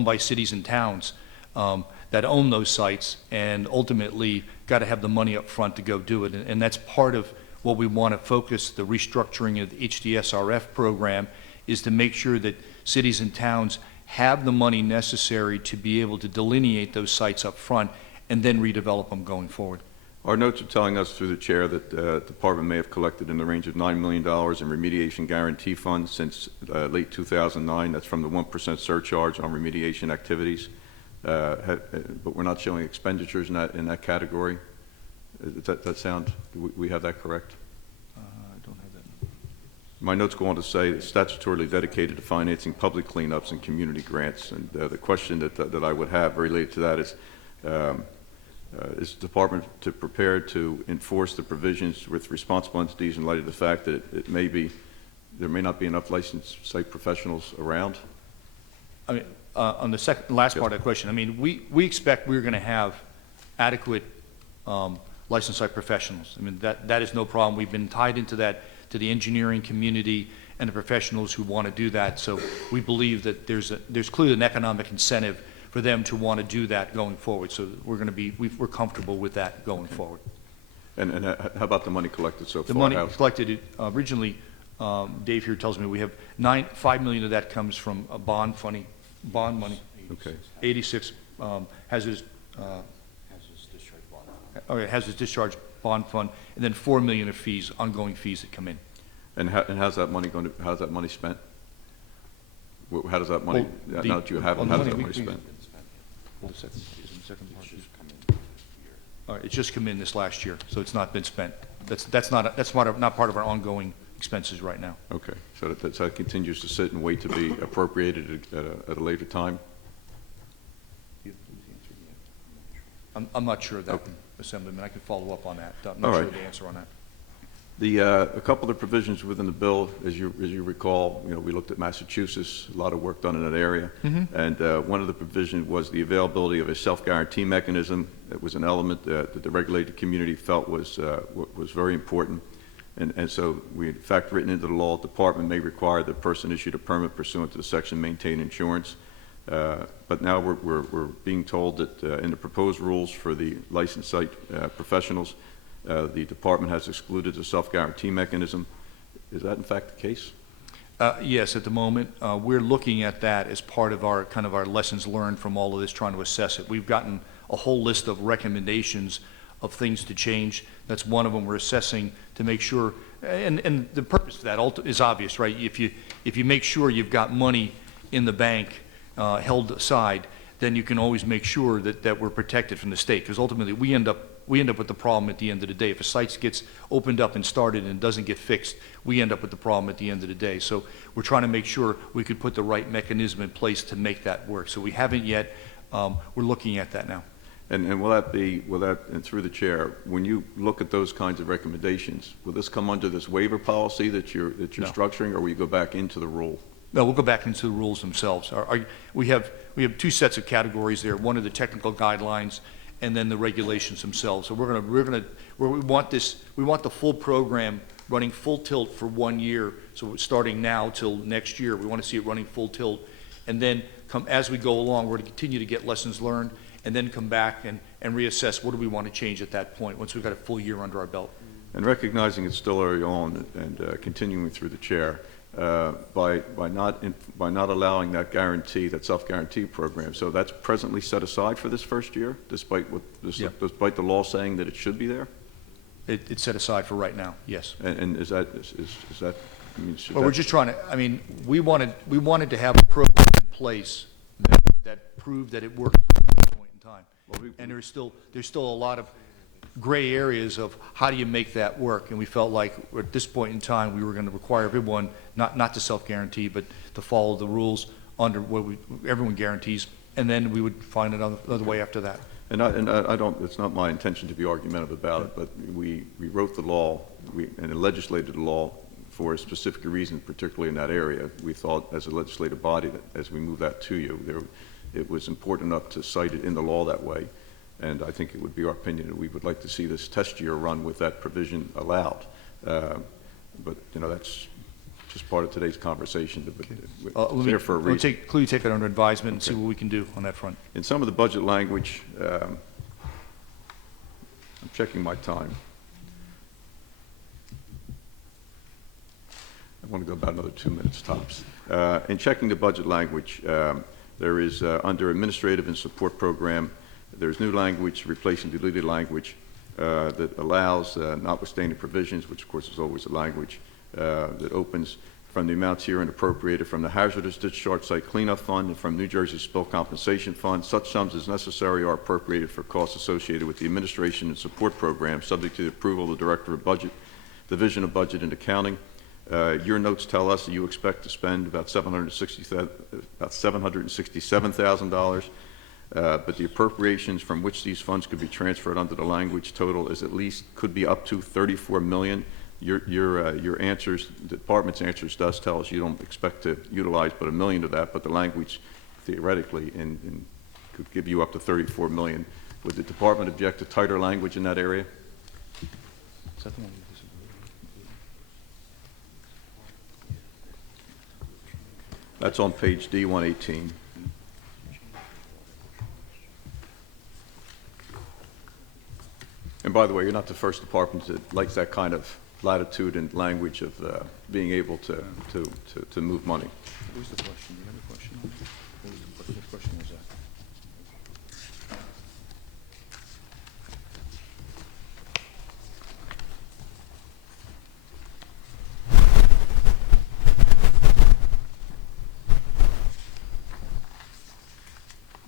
by cities and towns that own those sites, and ultimately got to have the money up front to go do it. And that's part of what we want to focus the restructuring of the HDSRF program, is to make sure that cities and towns have the money necessary to be able to delineate those sites up front and then redevelop them going forward. Our notes are telling us through the chair that the department may have collected in the range of $9 million in remediation guarantee funds since late 2009. That's from the 1% surcharge on remediation activities. But we're not showing expenditures in that category. Does that sound, do we have that correct? I don't have that. My notes go on to say it's statutorily dedicated to financing public cleanups and community grants. And the question that I would have related to that is the department prepared to enforce the provisions with responsible entities in light of the fact that there may not be enough licensed site professionals around? I mean, On the last part of the question, I mean, we expect we're going to have adequate licensed site professionals. I mean, that is no problem. We've been tied into that, to the engineering community and the professionals who want to do that. So we believe that there's clearly an economic incentive for them to want to do that going forward. So we're going to be, we're comfortable with that going forward. And how about the money collected so far? The money collected, originally, Dave here tells me we have $5 million of that comes from a bond money. Okay. 86 hazardous discharge bond fund, and then $4 million of fees, ongoing fees that come in. And how's that money going to, how's that money spent? How does that money, Well, now that you have it, how does that money spent? Hold a second. All right, it's just come in this last year, so it's not been spent. That's not part of our ongoing expenses right now. Okay, so that continues to sit and wait to be appropriated at a later time? I'm not sure of that, Assemblyman. I can follow up on that. I'm All not right. sure of the answer on that. A couple of provisions within the bill, as you recall, we looked at Massachusetts, a lot of work done in that area. And one of the provisions was the availability of a self-guarantee mechanism. It was an element that the regulated community felt was very important. And so we, in fact, written into the law, the department may require the person issued a permit pursuant to the section maintain insurance. But now we're being told that in the proposed rules for the licensed site professionals, the department has excluded the self-guarantee mechanism. Is that in fact the case? Yes, at the moment, we're looking at that as part of our lessons learned from all of this, trying to assess it. We've gotten a whole list of recommendations of things to change. That's one of them we're assessing to make sure, and the purpose of that is obvious, right? If you make sure you've got money in the bank held aside, then you can always make sure that we're protected from the state, because ultimately we end up with the problem at the end of the day. If a site gets opened up and started and doesn't get fixed, we end up with the problem at the end of the day. So we're trying to make sure we could put the right mechanism in place to make that work. So we haven't yet. We're looking at that now. And will that, and through the chair, when you look at those kinds of recommendations, will this come under this waiver policy that you're No. structuring, or will you go back into the rule? No, we'll go back into the rules themselves. We have two sets of categories there. One are the technical guidelines, and then the regulations themselves. So we want the full program running full tilt for 1 year. So starting now till next year, we want to see it running full tilt, and then as we go along, we're going to continue to get lessons learned, and then come back and reassess what do we want to change at that point once we've got a full year under our belt. And recognizing it's still early on and continuing through the chair, by not allowing that guarantee, that self-guarantee program, so that's presently set aside for this first year, despite despite the law saying that it should be there. It's set aside for right now. Yes. And is that I mean, should Well, that, we're just trying to. I mean, we wanted to have a program in place that proved that it worked at this point in time. And there's still a lot of gray areas of how do you make that work, and we felt like at this point in time we were going to require everyone not to self-guarantee, but to follow the rules under what everyone guarantees, and then we would find another way after that. and I don't. It's not my intention to be argumentative about it, but we wrote the law, and legislated the law for a specific reason, particularly in that area. We thought, as a legislative body, that as we move that to you, it was important enough to cite it in the law that way. And I think it would be our opinion that we would like to see this test year run with that provision allowed. But that's just part of today's conversation. It's there for a reason. Clearly take it under advisement and see what we can do on that front. In some of the budget language, I'm checking my time. I want to go about another 2 minutes tops. In checking the budget language, there is under administrative and support program, there's new language replacing deleted language that allows, notwithstanding provisions, which of course is always a language, that opens from the amounts herein appropriated from the Hazardous Discharge Site Cleanup Fund and from New Jersey Spill Compensation Fund. Such sums as necessary are appropriated for costs associated with the administration and support program, subject to the approval of the Director of Budget, Division of Budget and Accounting. Your notes tell us that you expect to spend about $767,000. But the appropriations from which these funds could be transferred under the language total is at least, could be up to $34 million. Your answers, the department's answers does tell us you don't expect to utilize but $1 million of that, but the language theoretically, and could give you up to $34 million. Would the department object to tighter language in that area? Is that the one you disagree with? That's on page D118. And by the way, you're not the first department that likes that kind of latitude and language of being able to move money. What was the question? Do you have a question on that? What question was that?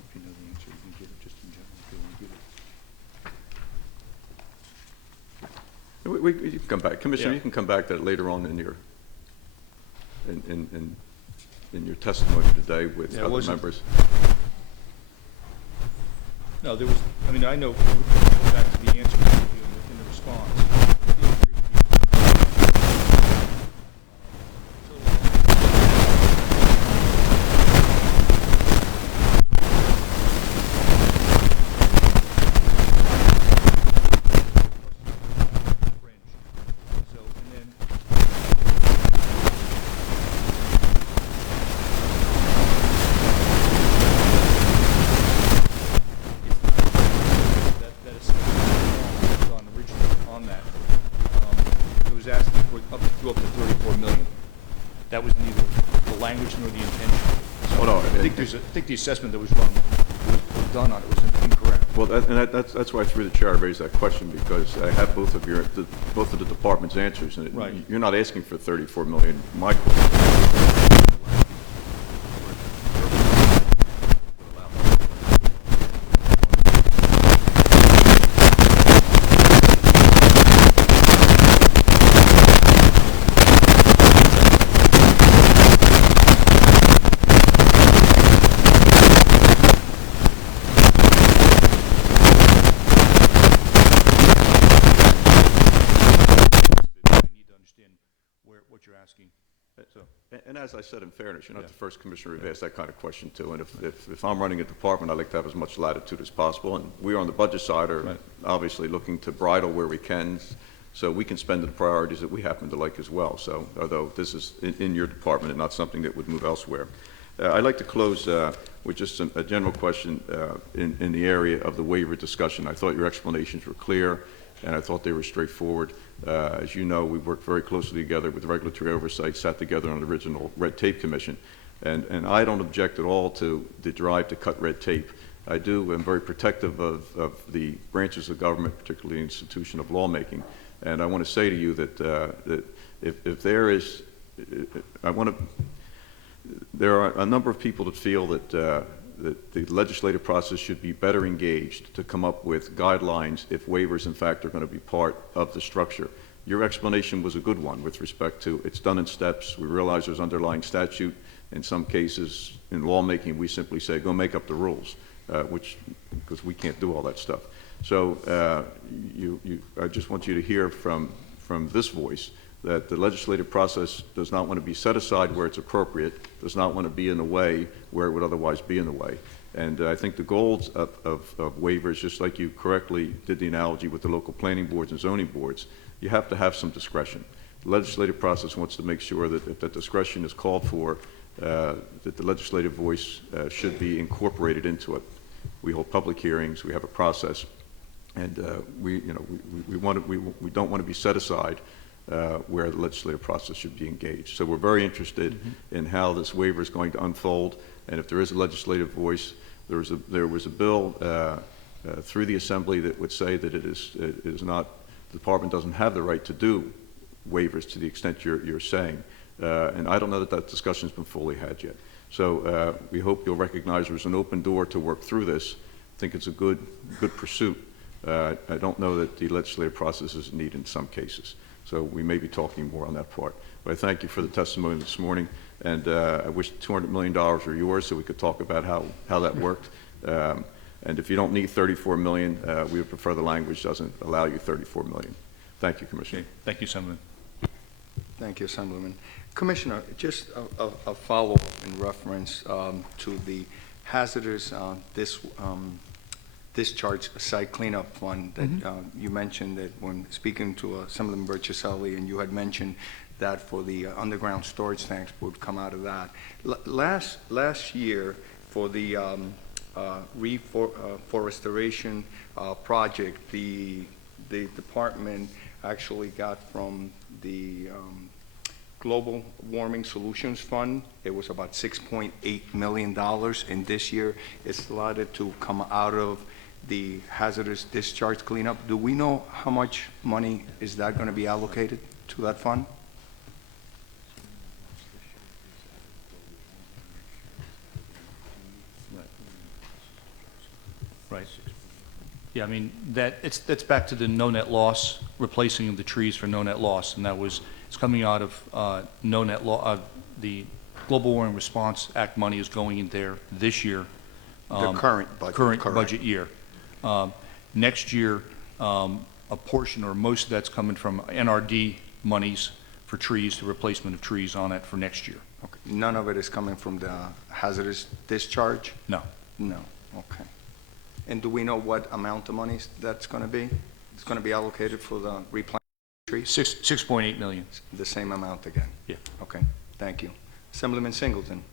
If you know the answer, you can give it just in general. If you want to give it. You can come back, Commissioner. Yeah. You can come back to that later on in your testimony today with Yeah, other members. No, there was, I mean, I know, go back to the answer in the response. So, and then that is on originally on that. It was asking for up to 34 million. That was neither the language nor the intention. So Oh, no, I think the assessment that was done on it was incorrect. Well, that's why I through the chair I raised that question, because I have both of the department's answers, and Right. you're not asking for 34 million. My question. I need to understand what you're asking. So, And as I said, in fairness, you're not Yeah. the first commissioner who've asked that kind of question too. And if I'm running a department, I'd like to have as much latitude as possible. And we on the budget side are Right. obviously looking to bridle where we can, so we can spend the priorities that we happen to like as well. So, although this is in your department and not something that would move elsewhere. I'd like to close with just a general question in the area of the waiver discussion. I thought your explanations were clear, and I thought they were straightforward. As you know, we've worked very closely together with regulatory oversight, sat together on the original Red Tape Commission, and I don't object at all to the drive to cut red tape. I am very protective of the branches of government, particularly the institution of lawmaking, and I want to say to you that if there is, there are a number of people that feel that the legislative process should be better engaged to come up with guidelines if waivers, in fact, are going to be part of the structure. Your explanation was a good one with respect to it's done in steps. We realize there's underlying statute. In some cases, in lawmaking, we simply say, go make up the rules, because we can't do all that stuff. So I just want you to hear from this voice that the legislative process does not want to be set aside where it's appropriate, does not want to be in the way where it would otherwise be in the way. And I think the goals of waivers, just like you correctly did the analogy with the local planning boards and zoning boards, you have to have some discretion. The legislative process wants to make sure that if that discretion is called for, that the legislative voice should be incorporated into it. We hold public hearings, we have a process, and we don't want to be set aside where the legislative process should be engaged. So we're very interested in how this waiver is going to unfold, and if there is a legislative voice, there was a bill through the Assembly that would say that it is not, the department doesn't have the right to do waivers to the extent you're saying, and I don't know that that discussion's been fully had yet. So we hope you'll recognize there's an open door to work through this. I think it's a good pursuit. I don't know that the legislative process is needed in some cases. So we may be talking more on that part. But I thank you for the testimony this morning, and I wish $200 million were yours so we could talk about how that worked. And if you don't need $34 million, we would prefer the language doesn't allow you $34 million. Thank you, Commissioner. okay. Thank you, Assemblyman. Thank you, Assemblyman. Commissioner, just a follow-up in reference to the hazardous discharge site cleanup fund that you mentioned that when speaking to Assemblyman Bertucelli, and you had mentioned that for the underground storage tanks would come out of that. Last year, for the reforestation project, the department actually got from the Global Warming Solutions Fund, it was about $6.8 million, and this year it's slotted to come out of the hazardous discharge cleanup. Do we know how much money is that going to be allocated to that fund? Right. Yeah, I mean, that's back to the no net loss, replacing of the trees for no net loss, and it's coming out of no net loss. The Global Warming Response Act money is going in there this year. The current budget. Current correct. budget year. Next year, a portion or most of that's coming from NRD monies for trees, the replacement of trees on it for next year. Okay. None of it is coming from the hazardous discharge? No. No, okay. And do we know what amount of money that's going to be? It's going to be allocated for the replanting of trees? 6.8 million. The same amount again? Yeah. Okay, thank you. Assemblyman Singleton.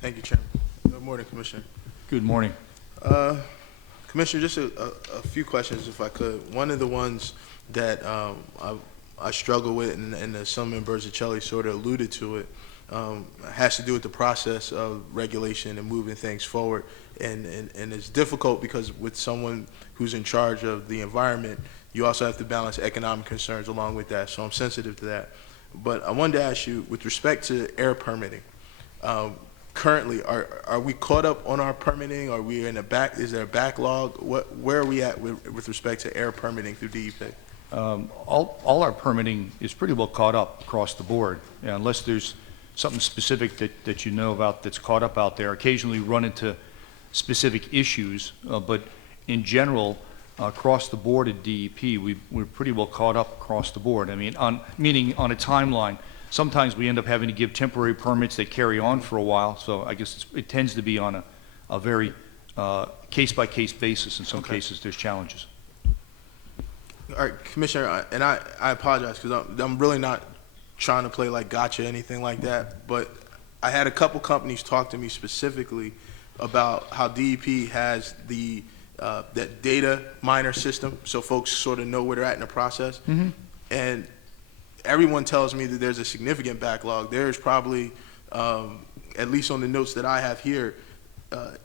Thank you, Chairman. Good morning, Commissioner. Good morning. Commissioner, just a few questions, if I could. One of the ones that I struggle with, and Assemblyman Bertucelli sort of alluded to it, has to do with the process of regulation and moving things forward. And it's difficult because with someone who's in charge of the environment, you also have to balance economic concerns along with that. So I'm sensitive to that. But I wanted to ask you, with respect to air permitting, currently, are we caught up on our permitting? Are we in a is there a backlog? Where are we at with respect to air permitting through DEP? All our permitting is pretty well caught up across the board, unless there's something specific that you know about that's caught up out there. Occasionally run into specific issues, but in general, across the board at DEP, we're pretty well caught up across the board. I mean, meaning on a timeline. Sometimes we end up having to give temporary permits that carry on for a while, so I guess it tends to be on a very case-by-case basis. In some cases, there's challenges. All right, Commissioner, and I apologize because I'm really not trying to play like gotcha, anything like that, but I had a couple companies talk to me specifically about how DEP has that data miner system, so folks sort of know where they're at in the process. And everyone tells me that there's a significant backlog. There's probably, at least on the notes that I have here,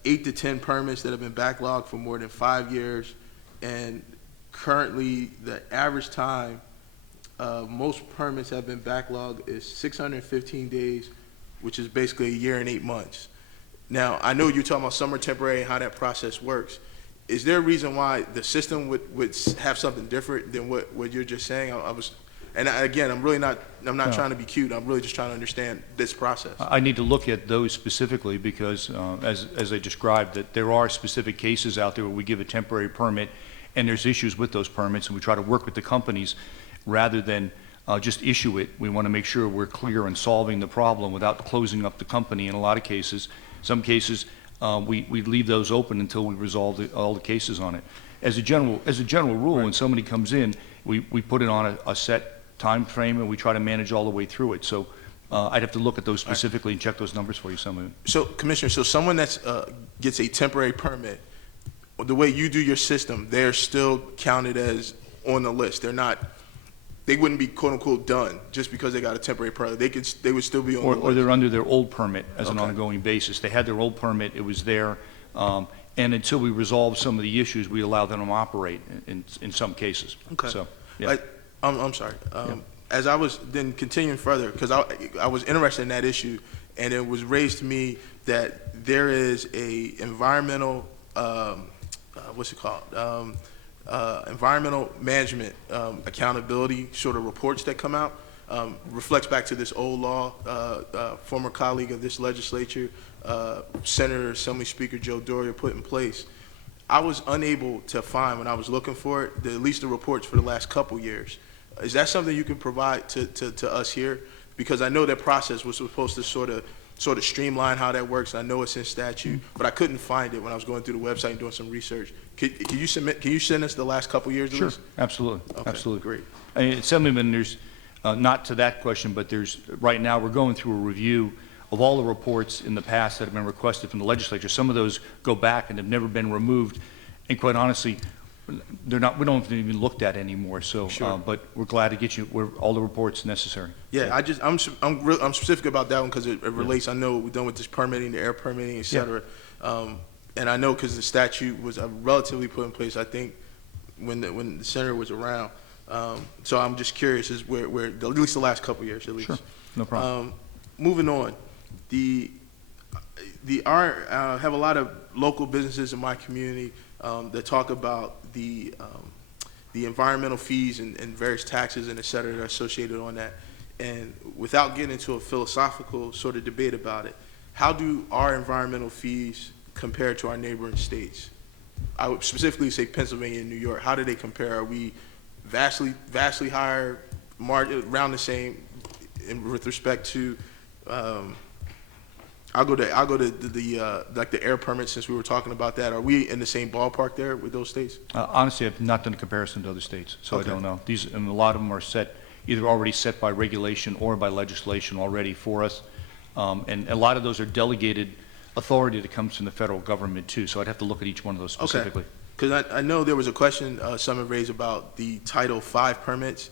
8 to 10 permits that have been backlogged for more than 5 years. And currently, the average time most permits have been backlogged is 615 days, which is basically a year and 8 months. Now, I know you're talking about summer temporary and how that process works. Is there a reason why the system would have something different than what you're just saying? Again, I'm not trying to be cute. I'm really just trying to understand this process. I need to look at those specifically because, as I described, that there are specific cases out there where we give a temporary permit and there's issues with those permits, and we try to work with the companies rather than just issue it. We want to make sure we're clear in solving the problem without closing up the company in a lot of cases. Some cases, we leave those open until we resolve all the cases on it. As a general rule, when somebody comes in, we put it on a set time frame, and we try to manage all the way through it. So I'd have to look at those specifically and check those numbers for you, Assemblyman. So, Commissioner, so someone that gets a temporary permit, the way you do your system, they're still counted as on the list. They wouldn't be quote unquote done just because they got a temporary permit. They would still be on the list. Or they're under their old permit as an Okay. ongoing basis. They had their old permit, it was there, and until we resolve some of the issues, we allow them to operate in some cases. Okay. So, yeah. I'm sorry. As I was then continuing further, because I was interested in that issue, and it was raised to me that there is a environmental, environmental management accountability sort of reports that come out. Reflects back to this old law, former colleague of this legislature, Senator Assembly Speaker Joe Doria put in place. I was unable to find, when I was looking for it, at least the reports for the last couple years. Is that something you can provide to us here because I know that process was supposed to sort of streamline how that works. I know it's in statute, but I couldn't find it when I was going through the website and doing some research. Can you send us the last couple years at Sure, least? absolutely, Okay, absolutely. great. I mean, Assemblyman, there's, not to that question, but there's, right now, we're going through a review of all the reports in the past that have been requested from the legislature. Some of those go back and have never been removed, and quite honestly, we don't even looked at anymore, so, Sure. but we're glad to get you all the reports necessary. Yeah, I'm specific about that one because it relates. I know we're done with this permitting, the air permitting, et cetera. And I know because the statute was relatively put in place, I think, when the senator was around. So I'm just curious, is where at least the last couple years, at least. Sure, no problem. Moving on, I have a lot of local businesses in my community that talk about the environmental fees and various taxes and et cetera that are associated on that. And without getting into a philosophical sort of debate about it, how do our environmental fees compare to our neighboring states? I would specifically say Pennsylvania and New York. How do they compare? Are we vastly higher, around the same, with respect to? I'll go to the air permit, since we were talking about that. Are we in the same ballpark there with those states? Honestly, I've not done a comparison to other states, so Okay. I don't know. And a lot of them are either already set by regulation or by legislation already for us. And a lot of those are delegated authority that comes from the federal government too, so I'd have to look at each one of those specifically. Because I know there was a question someone raised about the Title V permits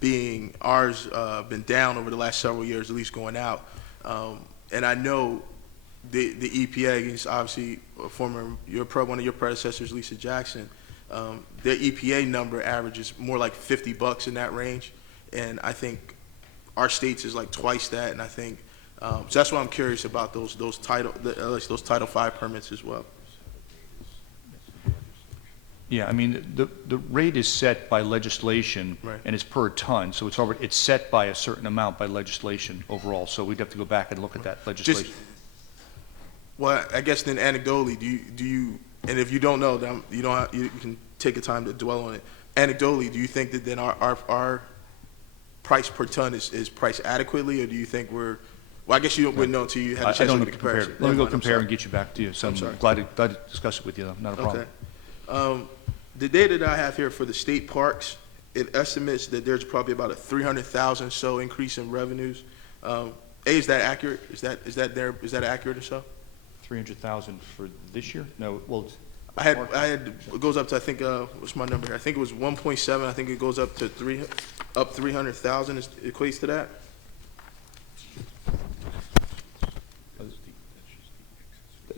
being ours been down over the last several years, at least going out. And I know the EPA is obviously one of your predecessors, Lisa Jackson. Their EPA number averages more like $50 in that range, and I think our state's is like twice that. And I think so that's why I'm curious about those Title V permits as well. Yeah, I mean, the rate is set by legislation, Right. and it's per ton, so it's set by a certain amount by legislation overall, so we'd have to go back and look at that legislation. Well, I guess then anecdotally, do you, and if you don't know, then you can take the time to dwell on it. Anecdotally, do you think that then our price per ton is priced adequately, or do you think we're, well, I guess you wouldn't know until you had a I chance to don't look know at the compare. comparison. Let me go Never mind, I'm compare sorry. and get you back to you, so I'm sorry. I'm glad to discuss it with you, though, not a problem. Okay. The data that I have here for the state parks, it estimates that there's probably about a 300,000 so increase in revenues. Is that accurate? Is that accurate or so? 300,000 for this year? No, well, I had, it goes up to, I think, what's my number here? I think it was 1.7. I think it goes up to 300,000 equates to that.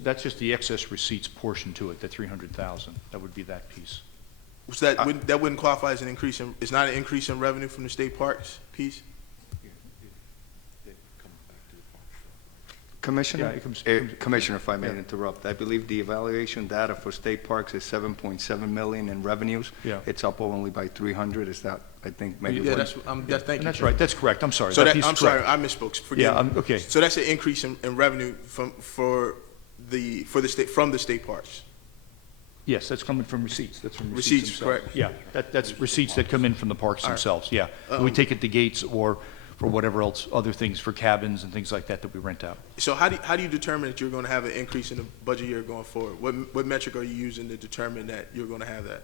that's just the excess receipts portion to it, the 300,000. That would be that piece. So that wouldn't qualify as an increase in, it's not an increase in revenue from the state parks piece? Commissioner, Yeah, it comes- Commissioner, if I may Yeah. interrupt, I believe the evaluation data for state parks is 7.7 million in revenues. Yeah. It's up only by 300. Is that, I think, maybe? Yeah, what- thank And you. that's right, that's correct, I'm sorry. So That that, piece is I'm sorry, correct. I misspoke, forgive Yeah, me. okay. So that's an increase in revenue from the state parks? Yes, that's coming from receipts, that's from Receipts, receipts themselves. correct. Yeah, that's receipts that come in from the parks All right. themselves, yeah. We take it to gates or for whatever else, other things, for cabins and things like that that we rent out. So how do you determine that you're going to have an increase in the budget year going forward? What metric are you using to determine that you're going to have that?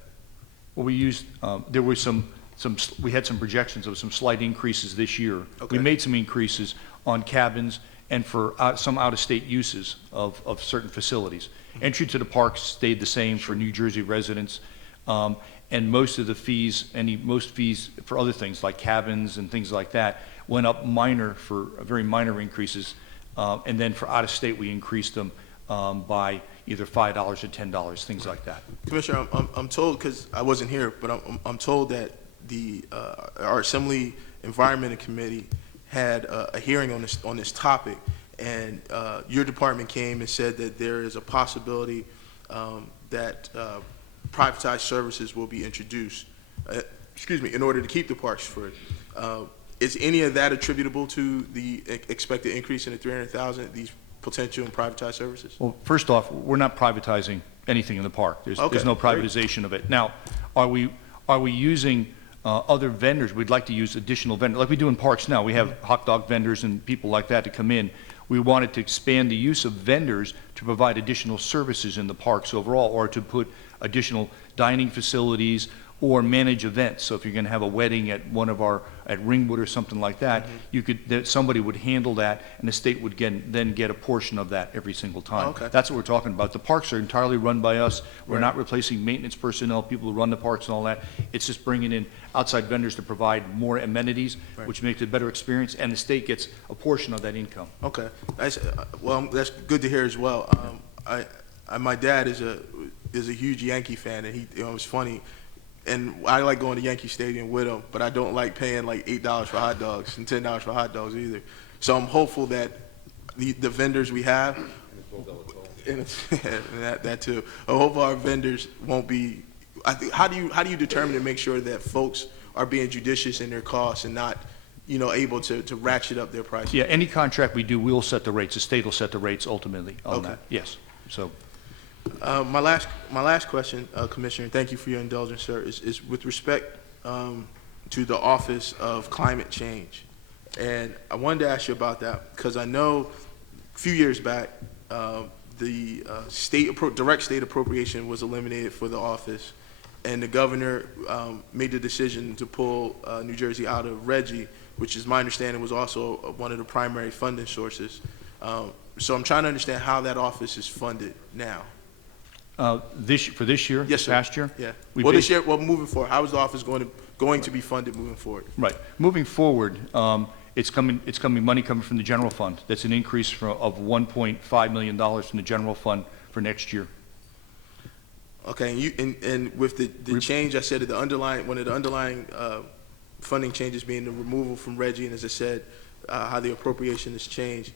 Well, we used, there was we had some projections of some slight increases this year. Okay. We made some increases on cabins and for some out-of-state uses of certain facilities. Entry to the parks stayed the same for New Jersey residents, and most of the fees, most fees for other things like cabins and things like that went up very minor increases, and then for out-of-state, we increased them by either $5 or $10, things like that. Commissioner, I'm told, because I wasn't here, but I'm told that our Assembly Environment Committee had a hearing on this topic, and your department came and said that there is a possibility that privatized services will be introduced, in order to keep the parks free. Is any of that attributable to the expected increase in the 300,000, these potential and privatized services? Well, first off, we're not privatizing anything in the park. There's Okay, no great. privatization of it. Now, are we using other vendors. We'd like to use additional vendors, like we do in parks now. We have hot dog vendors and people like that to come in. We wanted to expand the use of vendors to provide additional services in the parks overall, or to put additional dining facilities or manage events. So if you're going to have a wedding at at Ringwood or something like that, somebody would handle that, and the state would then get a portion of that every single time. Oh, okay. That's what we're talking about. The parks are entirely run by us. We're not replacing maintenance personnel, people who run the parks and all that. It's just bringing in outside vendors to provide more amenities, which makes it a better experience, and the state gets a portion of that income. Okay, well, that's good to hear as well. My dad is a huge Yankee fan, and it was funny. And I like going to Yankee Stadium with him, but I don't like paying like $8 for hot dogs and $10 for hot dogs either. So I'm hopeful that the vendors we have, and that too. I hope our vendors won't be. I think how do you determine to make sure that folks are being judicious in their costs and not, able to ratchet up their prices? Yeah, any contract we do, we'll set the rates. The state will set the rates ultimately on Okay. that. Yes. So. My last question, Commissioner, thank you for your indulgence, sir, is with respect to the Office of Climate Change. And I wanted to ask you about that because I know a few years back the direct state appropriation was eliminated for the office, and the governor made the decision to pull New Jersey out of RGGI, which is my understanding was also one of the primary funding sources. So I'm trying to understand how that office is funded now. For this year? Yes, sir. Past year? Yeah. This year, moving forward, how is the office going to be funded moving forward? Right. Moving forward, it's money coming from the general fund. That's an increase of $1.5 million from the general fund for next year. Okay, and with the change, I said that one of the underlying funding changes being the removal from RGGI, and as I said, how the appropriation has changed.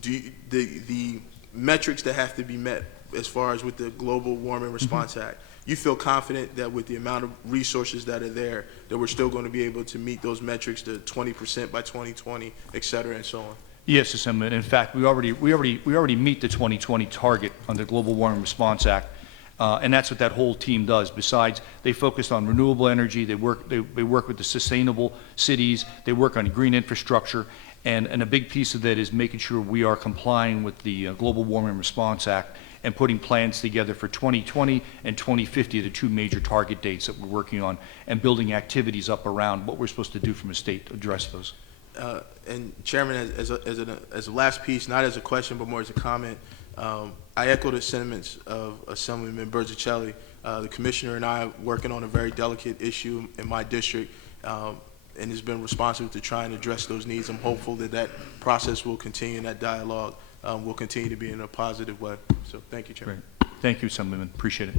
The metrics that have to be met as far as with the Global Warming Response Act, you feel confident that with the amount of resources that are there, that we're still going to be able to meet those metrics, the 20% by 2020, et cetera, and so on? Yes, Assemblyman. In fact, we already meet the 2020 target under the Global Warming Response Act, and that's what that whole team does. Besides, they focus on renewable energy. They work with the sustainable cities. They work on green infrastructure. And a big piece of that is making sure we are complying with the Global Warming Response Act and putting plans together for 2020 and 2050, the two major target dates that we're working on, and building activities up around what we're supposed to do from a state to address those. And Chairman, as a last piece, not as a question but more as a comment, I echo the sentiments of Assemblyman Berzicelli. The Commissioner and I are working on a very delicate issue in my district, and has been responsive to try and address those needs. I'm hopeful that process will continue and that dialogue will continue to be in a positive way. So thank you, Chairman. Great. Thank you, Assemblyman. Appreciate it.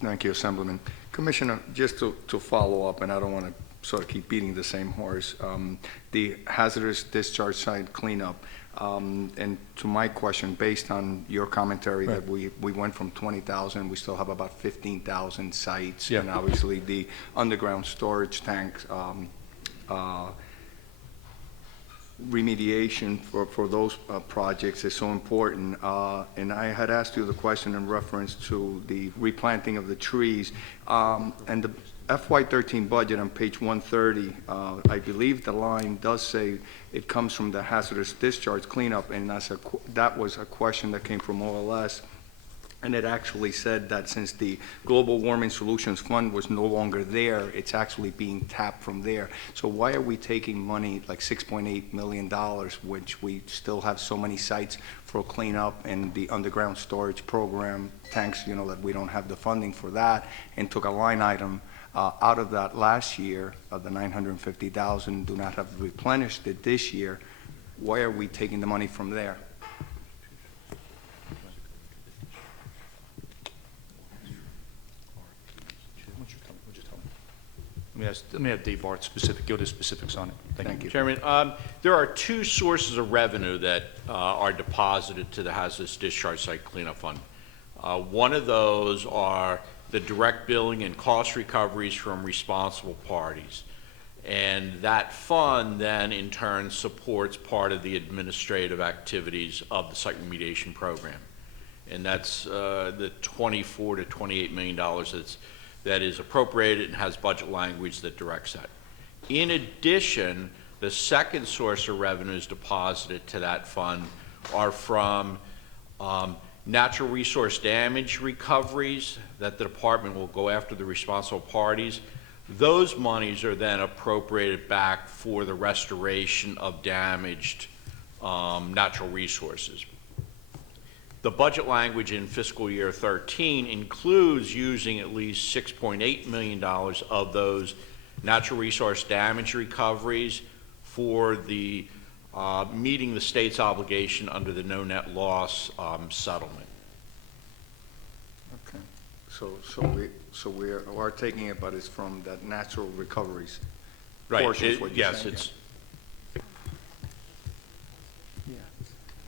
Thank you, Assemblyman. Commissioner, just to follow up, and I don't want to sort of keep beating the same horse, the hazardous discharge site cleanup, and to my question, based on your commentary that we went from 20,000, we still have about 15,000 sites, and obviously the underground storage tanks, remediation for those projects is so important. And I had asked you the question in reference to the replanting of the trees. And the FY13 budget on page 130, I believe the line does say it comes from the hazardous discharge cleanup, and that was a question that came from OLS. And it actually said that since the Global Warming Solutions Fund was no longer there, it's actually being tapped from there. So why are we taking money, like $6.8 million, which we still have so many sites for cleanup and the underground storage program, tanks, that we don't have the funding for that, and took a line item out of that last year of the $950,000, do not have replenished it this year? Why are we taking the money from there? Let me have Dave Bart go to specifics on it. Thank you. Chairman, there are two sources of revenue that are deposited to the hazardous discharge site cleanup fund. One of those are the direct billing and cost recoveries from responsible parties. And that fund then in turn supports part of the administrative activities of the site remediation program. And that's the $24 to $28 million that is appropriated and has budget language that directs that. In addition, the second source of revenues deposited to that fund are from natural resource damage recoveries that the department will go after the responsible parties. Those monies are then appropriated back for the restoration of damaged natural resources. The budget language in fiscal year 13 includes using at least $6.8 million of those natural resource damage recoveries for the meeting the state's obligation under the no net loss settlement. Okay. So we are taking it, but it's from that natural recoveries. Right. Portion is what you're Yes, saying? it's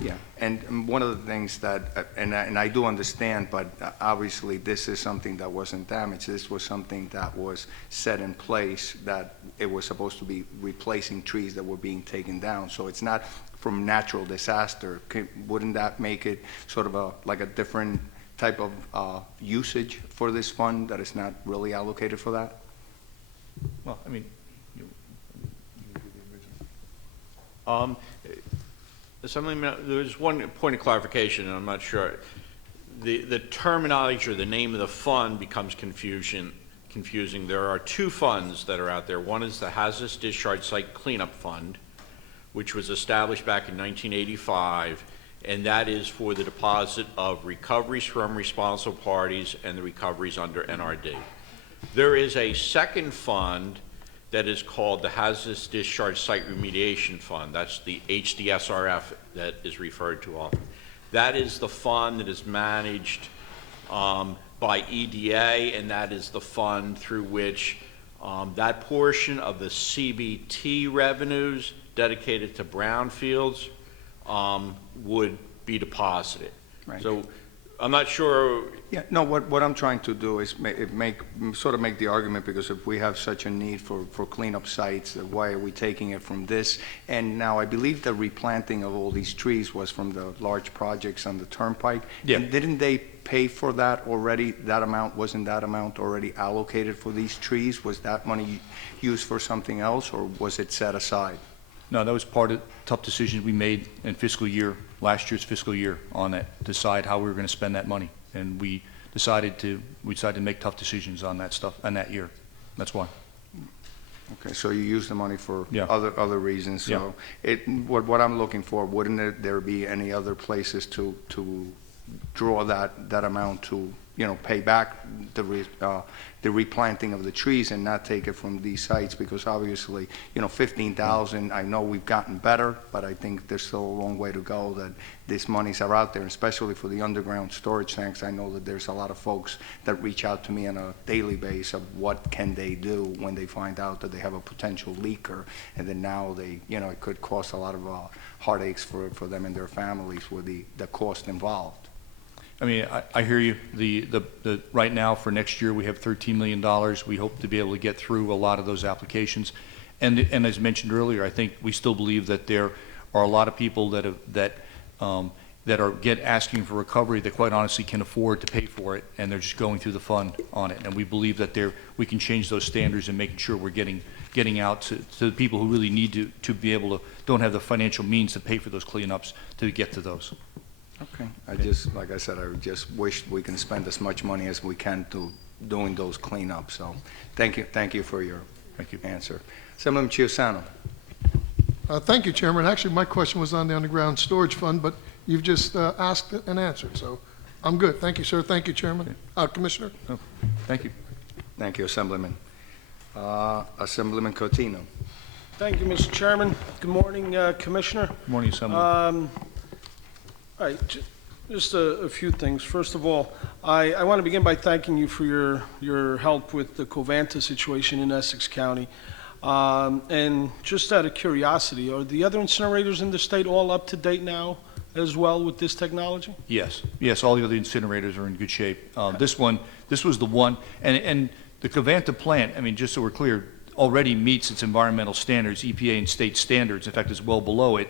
Yeah, and one of the things that, and I do understand, but obviously this is something that wasn't damaged. This was something that was set in place, that it was supposed to be replacing trees that were being taken down. So it's not from natural disaster. Wouldn't that make it sort of like a different type of usage for this fund that is not really allocated for that? Well, I mean, you give the original. There's one point of clarification, and I'm not sure. The terminology or the name of the fund becomes confusing. There are two funds that are out there. One is the Hazardous Discharge Site Cleanup Fund, which was established back in 1985, and that is for the deposit of recoveries from responsible parties and the recoveries under NRD. There is a second fund that is called the Hazardous Discharge Site Remediation Fund. That's the HDSRF that is referred to often. That is the fund that is managed by EDA, and that is the fund through which that portion of the CBT revenues dedicated to brownfields would be deposited. Right. So I'm not sure. Yeah, no, what I'm trying to do is make the argument, because if we have such a need for cleanup sites, why are we taking it from this? And now I believe the replanting of all these trees was from the large projects on the turnpike. Yeah. And didn't they pay for that already? Wasn't that amount already allocated for these trees? Was that money used for something else, or was it set aside? No, that was part of tough decisions we made in last year's fiscal year on that, decide how we were going to spend that money. And we decided to make tough decisions on that stuff, on that year. That's why. Okay, so you use the money for Yeah. other reasons. So what I'm looking for, wouldn't there be any other places to draw that amount to, pay back the replanting of the trees and not take it from these sites? Because obviously, 15,000, I know we've gotten better, but I think there's still a long way to go, that these monies are out there, especially for the underground storage tanks. I know that there's a lot of folks that reach out to me on a daily basis of what can they do when they find out that they have a potential leaker, and then now it could cost a lot of heartaches for them and their families with the cost involved. I mean, I hear you. Right now for next year, we have $13 million. We hope to be able to get through a lot of those applications. And as mentioned earlier, I think we still believe that there are a lot of people that are asking for recovery that quite honestly can afford to pay for it, and they're just going through the fund on it. And we believe that we can change those standards and making sure we're getting out to the people who really need to be able to, don't have the financial means to pay for those cleanups, to get to those. Okay. Like I said, I just wish we can spend as much money as we can to doing those cleanups. So thank you for your answer. Assemblyman Chiusano. Thank you, Chairman. Actually, my question was on the underground storage fund, but you've just asked and answered, so I'm good. Thank you, sir. Thank you, Chairman. Commissioner. Oh, thank you. Thank you, Assemblyman. Assemblyman Cotino. Thank you, Mr. Chairman. Good morning, Commissioner. Good morning, Assemblyman. All right, just a few things. First of all, I want to begin by thanking you for your help with the Covanta situation in Essex County. And just out of curiosity, are the other incinerators in the state all up to date now as well with this technology? Yes, all the other incinerators are in good shape. This was the one, and the Covanta plant, I mean, just so we're clear, already meets its environmental standards, EPA and state standards. In fact, it's well below it.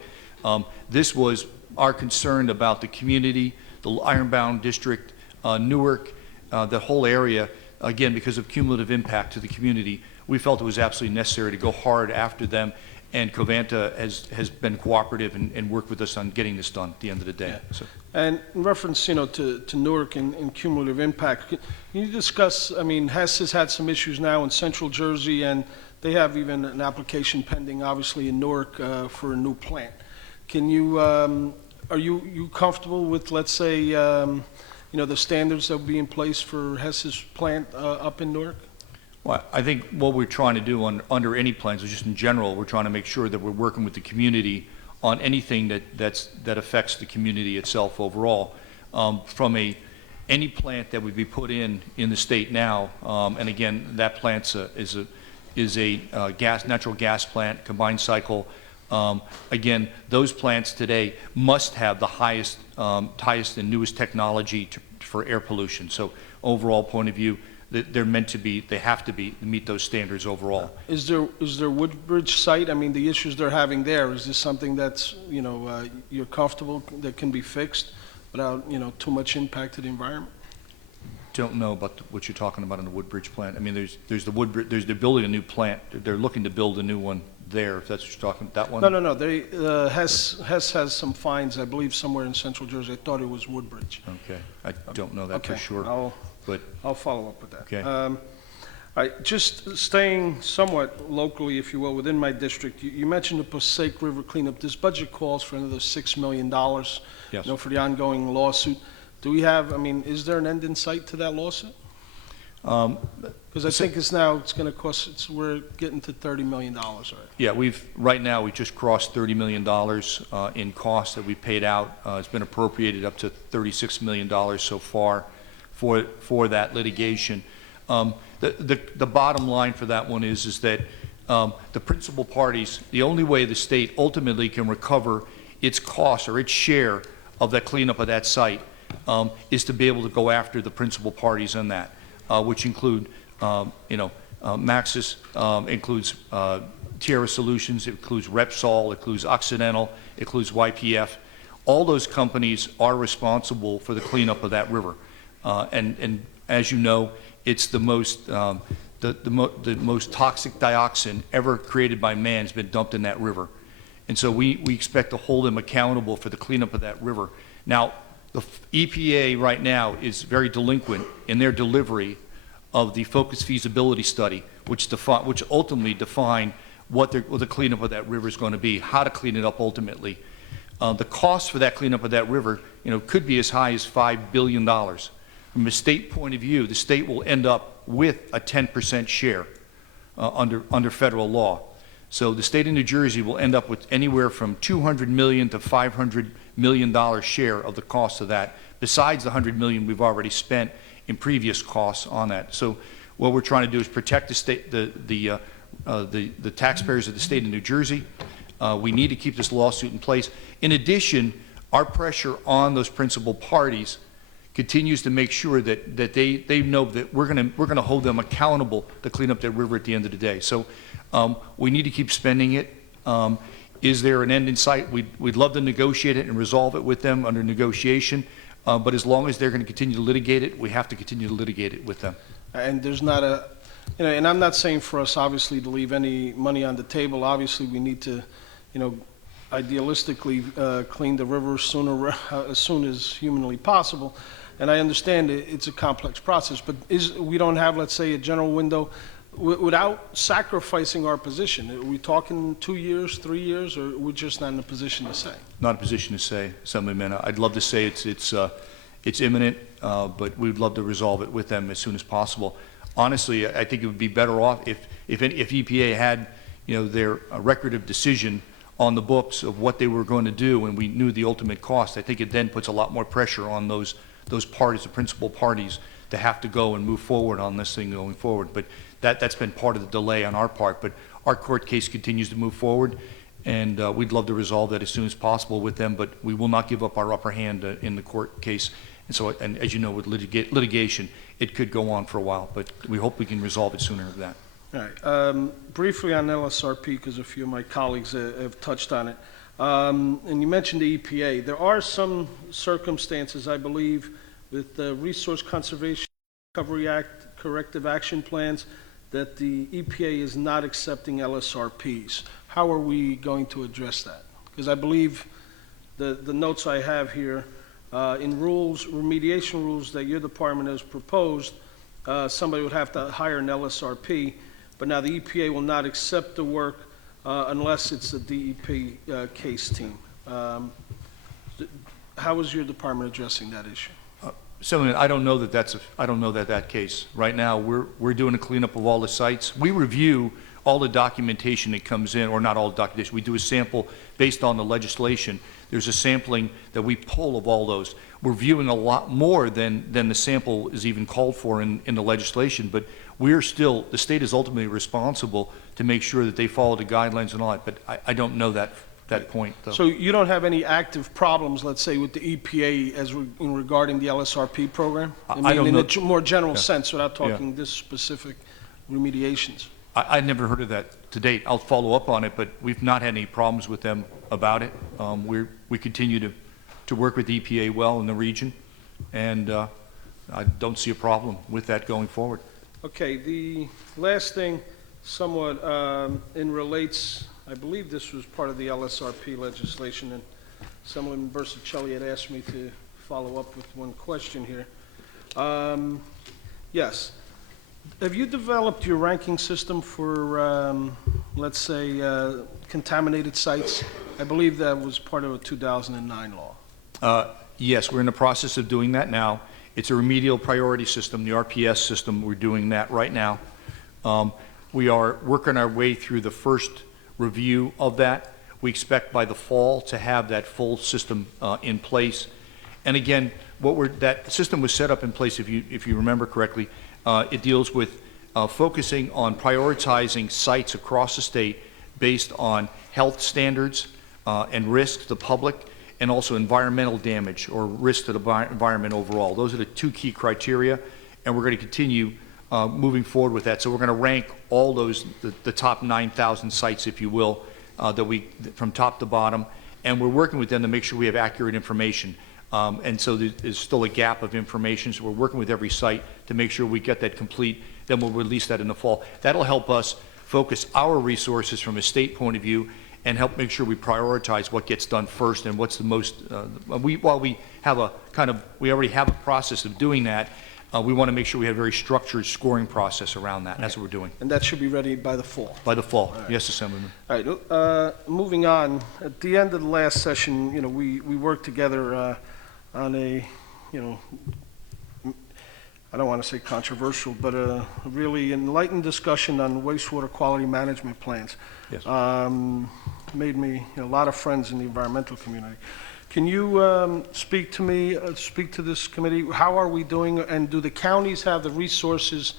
This was our concern about the community, the Ironbound District, Newark, the whole area, again, because of cumulative impact to the community, we felt it was absolutely necessary to go hard after them, and Covanta has been cooperative and worked with us on getting this done at the end of the day. Yeah. So, And in reference, to Newark and cumulative impact, can you discuss, I mean, Hess has had some issues now in central Jersey, and they have even an application pending, obviously, in Newark for a new plant. Can you, are you comfortable with, let's say, the standards that will be in place for Hess's plant up in Newark? well, I think what we're trying to do under any plans, or just in general, we're trying to make sure that we're working with the community on anything that affects the community itself overall. From any plant that would be put in the state now, and again, that plant is a natural gas plant, combined cycle. Again, those plants today must have the highest and newest technology for air pollution. So overall point of view, they have to meet those standards overall. Is there Woodbridge site? I mean, the issues they're having there, is this something that's, you're comfortable that can be fixed without, too much impact to the environment? Don't know about what you're talking about in the Woodbridge plant. I mean, they're building a new plant. They're looking to build a new one there, if that's what you're talking about, that one? No. They, Hess has some fines, I believe, somewhere in central Jersey. I thought it was Woodbridge. Okay, I don't know that for Okay, sure. But I'll follow up with that. Okay. All right, just staying somewhat locally, if you will, within my district, you mentioned the Passaic River cleanup. This budget calls for another $6 million, Yes. for the ongoing lawsuit. Do we have, I mean, is there an end in sight to that lawsuit? Because I think it's going to cost, we're getting to $30 million already. yeah, right now, we just crossed $30 million in costs that we paid out. It's been appropriated up to $36 million so far for that litigation. The bottom line for that one is that the principal parties, the only way the state ultimately can recover its costs or its share of that cleanup of that site is to be able to go after the principal parties on that, which include, Maxis, includes Tierra Solutions, it includes Repsol, it includes Occidental, it includes YPF. All those companies are responsible for the cleanup of that river. And as you know, it's the most toxic dioxin ever created by man has been dumped in that river. And so we expect to hold them accountable for the cleanup of that river. Now, the EPA right now is very delinquent in their delivery of the focused feasibility study, which ultimately define what the cleanup of that river is going to be, how to clean it up ultimately. The cost for that cleanup of that river, could be as high as $5 billion. From a state point of view, the state will end up with a 10% share under federal law. So the state of New Jersey will end up with anywhere from $200 million to $500 million share of the cost of that, besides the $100 million we've already spent in previous costs on that. So what we're trying to do is protect the state, the taxpayers of the state of New Jersey. We need to keep this lawsuit in place. In addition, our pressure on those principal parties continues to make sure that they know that we're going to hold them accountable to clean up that river at the end of the day. So we need to keep spending it. Is there an end in sight? We'd love to negotiate it and resolve it with them under negotiation, but as long as they're going to continue to litigate it, we have to continue to litigate it with them. And there's not a, and I'm not saying for us, obviously, to leave any money on the table. Obviously, we need to, idealistically clean the river as soon as humanly possible. And I understand it's a complex process, but we don't have, let's say, a general window without sacrificing our position. Are we talking 2 years, 3 years, or we're just not in a position to say? Not in a position to say, Assemblyman. I'd love to say it's imminent, but we'd love to resolve it with them as soon as possible. Honestly, I think it would be better off if EPA had, their record of decision on the books of what they were going to do, and we knew the ultimate cost. I think it then puts a lot more pressure on those parties, the principal parties, to have to go and move forward on this thing going forward. But that's been part of the delay on our part. But our court case continues to move forward, and we'd love to resolve that as soon as possible with them, but we will not give up our upper hand in the court case. And so, and as you know, with litigation, it could go on for a while, but we hope we can resolve it sooner than that. All right. Briefly on LSRP, because a few of my colleagues have touched on it. And you mentioned the EPA. There are some circumstances, I believe, with the Resource Conservation Recovery Act corrective action plans that the EPA is not accepting LSRPs. How are we going to address that? Because I believe the notes I have here, in rules, remediation rules that your department has proposed, somebody would have to hire an LSRP, but now the EPA will not accept the work unless it's a DEP case team. How is your department addressing that issue? So I don't know that that case. Right now, we're doing a cleanup of all the sites. We review all the documentation that comes in, or not all the documentation. We do a sample based on the legislation. There's a sampling that we pull of all those. We're viewing a lot more than the sample is even called for in the legislation, but the state is ultimately responsible to make sure that they follow the guidelines and all that, but I don't know that point, though. So you don't have any active problems, let's say, with the EPA in regarding the LSRP program? I don't in know. a more general Yeah. sense, without talking this specific remediations. I never heard of that to date. I'll follow up on it, but we've not had any problems with them about it. We continue to work with EPA well in the region, and I don't see a problem with that going forward. Okay, the last thing somewhat relates, I believe this was part of the LSRP legislation, and someone, Bersacelli, had asked me to follow up with one question here. Yes. Have you developed your ranking system for, let's say, contaminated sites? I believe that was part of a 2009 law. Yes, we're in the process of doing that now. It's a remedial priority system, the RPS system. We're doing that right now. We are working our way through the first review of that. We expect by the fall to have that full system in place. And again, that system was set up in place, if you remember correctly. It deals with focusing on prioritizing sites across the state based on health standards and risk to the public, and also environmental damage or risk to the environment overall. Those are the two key criteria, and we're going to continue moving forward with that. So we're going to rank all those, the top 9,000 sites, if you will, from top to bottom, and we're working with them to make sure we have accurate information. And so there's still a gap of information, so we're working with every site to make sure we get that complete. Then we'll release that in the fall. That'll help us focus our resources from a state point of view and help make sure we prioritize what gets done first and what's the most, while we already have a process of doing that, we want to make sure we have a very structured scoring process around that. That's what we're doing. And that should be ready by the fall. By the fall, yes, Assemblyman. All right, moving on. At the end of the last session, we worked together on a, I don't want to say controversial, but a really enlightened discussion on wastewater quality management plans. Yes. Made me a lot of friends in the environmental community. Can you speak to this committee? How are we doing, and do the counties have the resources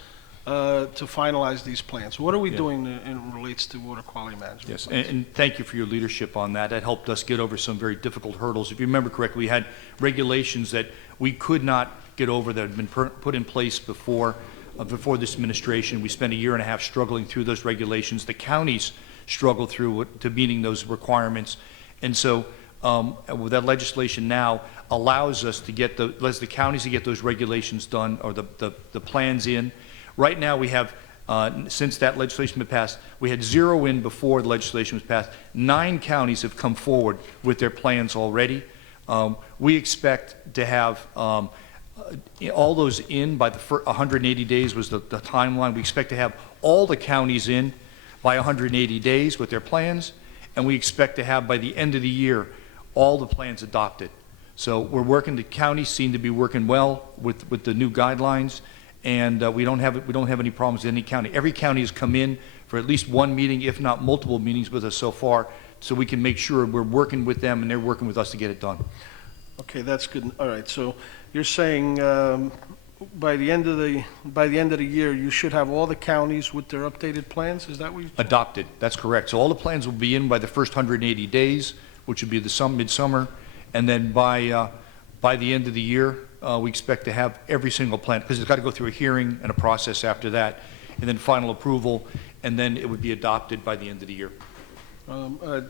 to finalize these plans? What are we doing in relates to water quality management? Yes, and thank you for your leadership on that. That helped us get over some very difficult hurdles. If you remember correctly, we had regulations that we could not get over that had been put in place before this administration. We spent a year and a half struggling through those regulations. The counties struggled through to meeting those requirements, and so with that legislation now allows us to get the counties to get those regulations done, or the plans in. Right now we have, since that legislation was passed, we had 0 in before the legislation was passed. 9 counties have come forward with their plans already. We expect to have all those in by the 180 days was the timeline. We expect to have all the counties in by 180 days with their plans, and we expect to have by the end of the year all the plans adopted. So we're working, the counties seem to be working well with the new guidelines, and we don't have any problems with any county. Every county has come in for at least one meeting, if not multiple meetings with us so far, so we can make sure we're working with them and they're working with us to get it done. Okay, that's good. All right, so you're saying by the end of the year, you should have all the counties with their updated plans? Is that what you? Adopted, that's correct. So all the plans will be in by the first 180 days, which would be the midsummer, and then by the end of the year, we expect to have every single plan, because it's got to go through a hearing and a process after that, and then final approval, and then it would be adopted by the end of the year.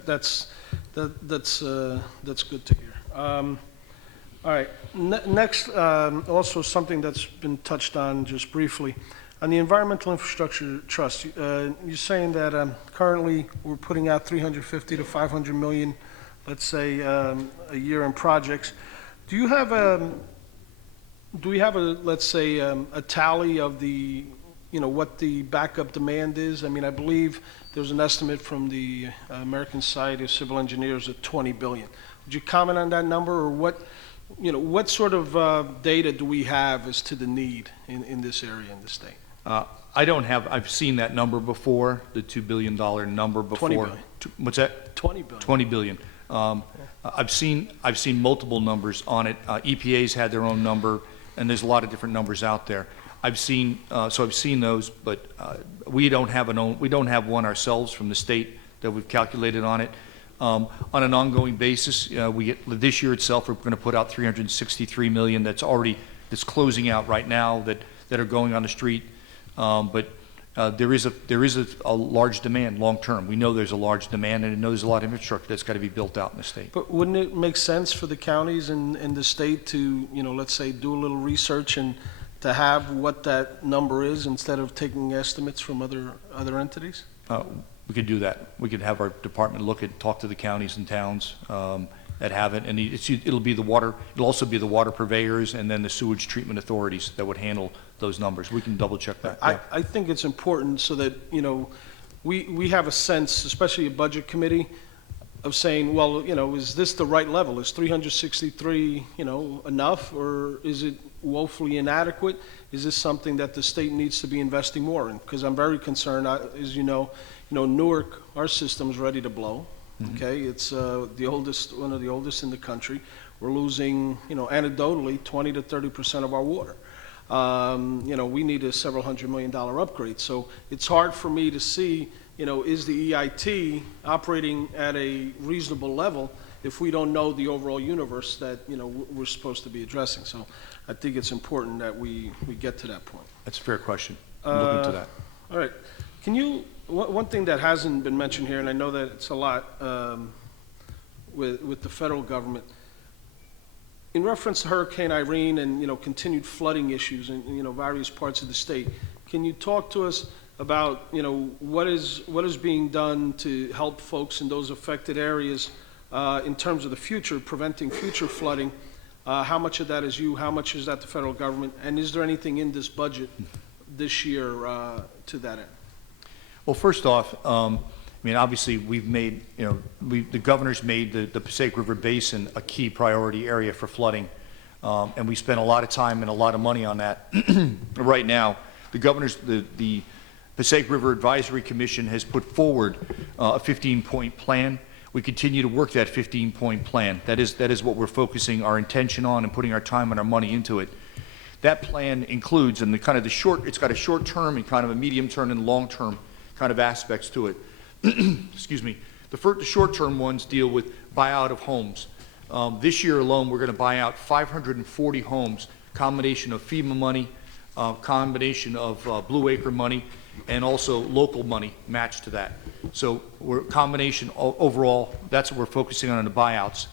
That's good to hear. All right. Next, also something that's been touched on just briefly. On the Environmental Infrastructure Trust, you're saying that currently we're putting out 350 to 500 million, let's say, a year in projects. Do you have let's say, a tally of the, what the backup demand is? I mean, I believe there's an estimate from the American Society of Civil Engineers at 20 billion. Would you comment on that number, or what sort of data do we have as to the need in this area in the state? I don't have, I've seen that number before, the $2 billion number before. 20 billion. What's that? 20 billion. 20 billion. I've seen multiple numbers on it. EPA's had their own number, and there's a lot of different numbers out there. I've seen those, but we don't have one ourselves from the state that we've calculated on it. On an ongoing basis, this year itself, we're going to put out 363 million that's closing out right now that are going on the street. But there is a large demand long term. We know there's a large demand, and I know there's a lot of infrastructure that's got to be built out in the state. But wouldn't it make sense for the counties and the state to, let's say, do a little research and to have what that number is instead of taking estimates from other entities? We could do that. We could have our department talk to the counties and towns that have it, and it'll also be the water purveyors and then the sewage treatment authorities that would handle those numbers. We can double check that. Yeah. I think it's important so that, we have a sense, especially a budget committee, of saying, well, is this the right level? Is 363, enough, or is it woefully inadequate? Is this something that the state needs to be investing more in? Because I'm very concerned, as you know, Newark, our system's ready to blow. Okay, it's one of the oldest in the country. We're losing, anecdotally, 20 to 30% of our water. We need a several $100 million upgrade. So it's hard for me to see, is the EIT operating at a reasonable level if we don't know the overall universe that, we're supposed to be addressing. So I think it's important that we get to that point. That's a fair question. I'm looking into that. All right. One thing that hasn't been mentioned here, and I know that it's a lot with the federal government, in reference to Hurricane Irene and continued flooding issues in various parts of the state, can you talk to us about what is being done to help folks in those affected areas in terms of the future, preventing future flooding? How much of that is you? How much is that the federal government? And is there anything in this budget this year to that end? Well, first off, obviously we've made, the governor's made the Passaic River Basin a key priority area for flooding, and we spent a lot of time and a lot of money on that. Right now, the Passaic River Advisory Commission has put forward a 15-point plan. We continue to work that 15-point plan. That is what we're focusing our intention on and putting our time and our money into it. That plan includes, and it's got a short term and kind of a medium term and long term kind of aspects to it. Excuse me. The short term ones deal with buyout of homes. This year alone, we're going to buy out 540 homes, combination of FEMA money, combination of Blue Acre money, and also local money matched to that. So we're combination overall, that's what we're focusing on in the buyouts.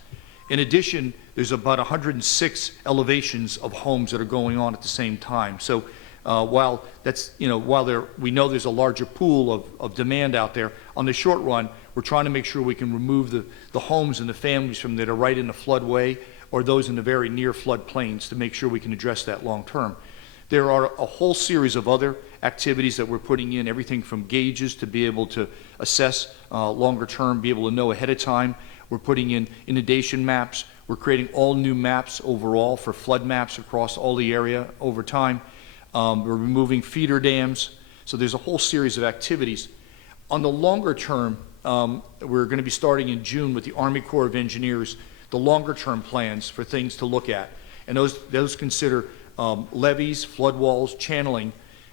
In addition, there's about 106 elevations of homes that are going on at the same time. So while we know there's a larger pool of demand out there, on the short run, we're trying to make sure we can remove the homes and the families from that are right in the floodway or those in the very near flood plains to make sure we can address that long term. There are a whole series of other activities that we're putting in, everything from gauges to be able to assess longer term, be able to know ahead of time. We're putting in inundation maps. We're creating all new maps overall for flood maps across all the area over time. We're removing feeder dams. So there's a whole series of activities. On the longer term, we're going to be starting in June with the Army Corps of Engineers, the longer term plans for things to look at. And those consider levees, flood walls, channeling.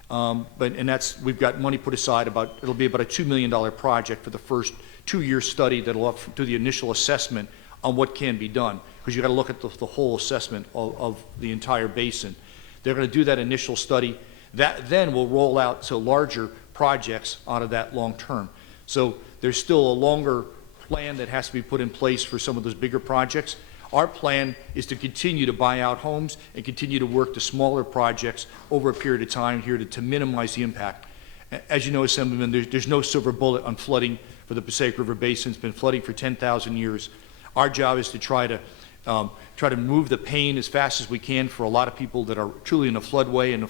We've got money put aside it'll be about a $2 million project for the first 2-year study that'll do the initial assessment on what can be done, because you've got to look at the whole assessment of the entire basin. They're going to do that initial study. That then will roll out to larger projects out of that long term. So there's still a longer plan that has to be put in place for some of those bigger projects. Our plan is to continue to buy out homes and continue to work the smaller projects over a period of time here to minimize the impact. As you know, Assemblyman, there's no silver bullet on flooding for the Passaic River Basin. It's been flooding for 10,000 years. Our job is to try to move the pain as fast as we can for a lot of people that are truly in the floodway and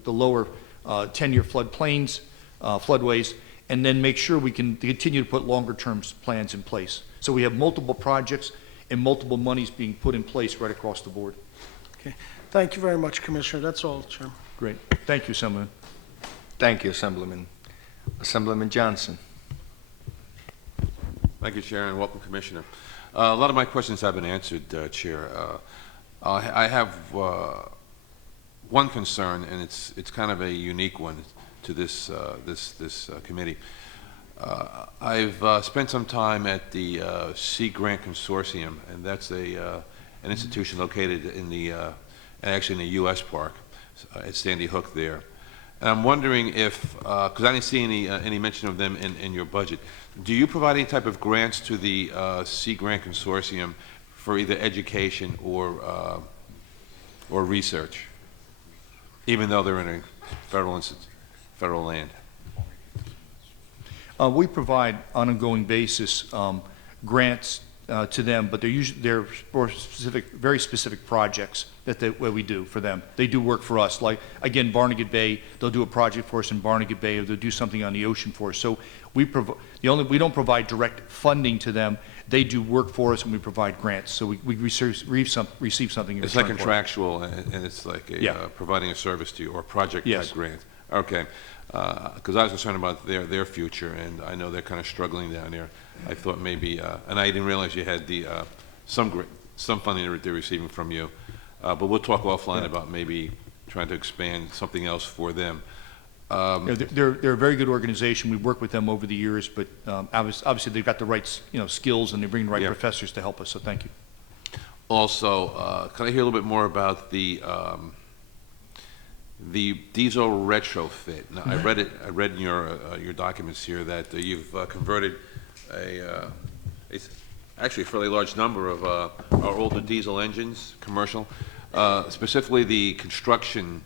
the lower 10-year floodplains, floodways, and then make sure we can continue to put longer-term plans in place. So we have multiple projects and multiple monies being put in place right across the board. Okay. Thank you very much, Commissioner. That's all, Chairman. Great. Thank you, Assemblyman. Thank you, Assemblyman. Assemblyman Johnson. Thank you, Chair, and welcome, Commissioner. A lot of my questions have been answered, Chair. I have one concern, and it's kind of a unique one to this committee. I've spent some time at the Sea Grant Consortium, and that's an institution located in actually in the U.S. Park at Sandy Hook there. And I'm wondering if, because I didn't see any mention of them in your budget, do you provide any type of grants to the Sea Grant Consortium for either education or research, even though they're in a federal land? We provide on an ongoing basis grants to them, but they're for very specific projects that we do for them. They do work for us. Like, again, Barnegat Bay, they'll do a project for us in Barnegat Bay, or they'll do something on the ocean for us. So we don't provide direct funding to them. They do work for us, and we provide grants. So we receive something in It's return like contractual, and it's like providing a service to you, or project-type grant. Okay. Because I was concerned about their future, and I know they're kind of struggling down there. I thought maybe, and I didn't realize you had some funding that they're receiving from you. But we'll talk offline about maybe trying to expand something else for them. They're a very good organization. We've worked with them over the years, but obviously they've got the right skills, and they bring the right professors to help us. So thank you. Also, can I hear a little bit more about the diesel retrofit? Now, I read in your documents here that you've converted actually a fairly large number of our older diesel engines, commercial, specifically the construction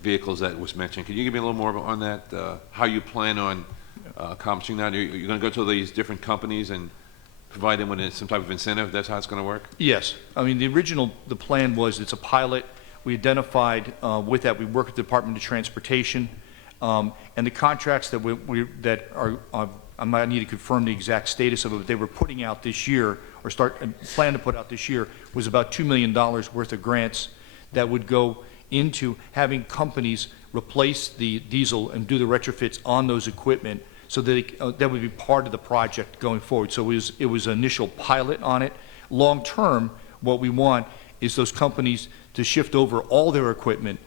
vehicles that was mentioned. Can you give me a little more on that? How you plan on accomplishing that? You're going to go to these different companies and provide them with some type of incentive? That's how it's going to work? Yes. I mean, the plan was it's a pilot. We identified with that. We work with the Department of Transportation, and the contracts I might need to confirm the exact status of it, but they were putting out this year, or plan to put out this year, was about $2 million worth of grants that would go into having companies replace the diesel and do the retrofits on those equipment, so that that would be part of the project going forward. So it was an initial pilot on it. Long term, what we want is those companies to shift over all their equipment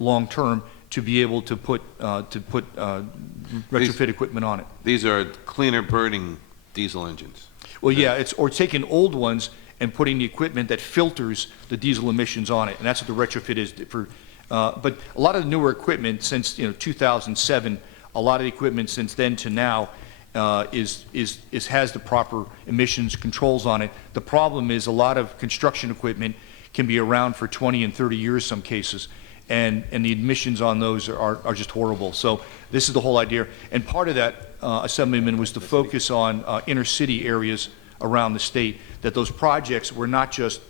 long term to be able to put retrofit equipment on it. These are cleaner burning diesel engines. Well, yeah, or taking old ones and putting the equipment that filters the diesel emissions on it, and that's what the retrofit is for. But a lot of the newer equipment since 2007, a lot of the equipment since then to now has the proper emissions controls on it. The problem is a lot of construction equipment can be around for 20 and 30 years some cases, and the emissions on those are just horrible. So this is the whole idea. And part of that, Assemblyman, was to focus on inner city areas around the state, that those projects were not just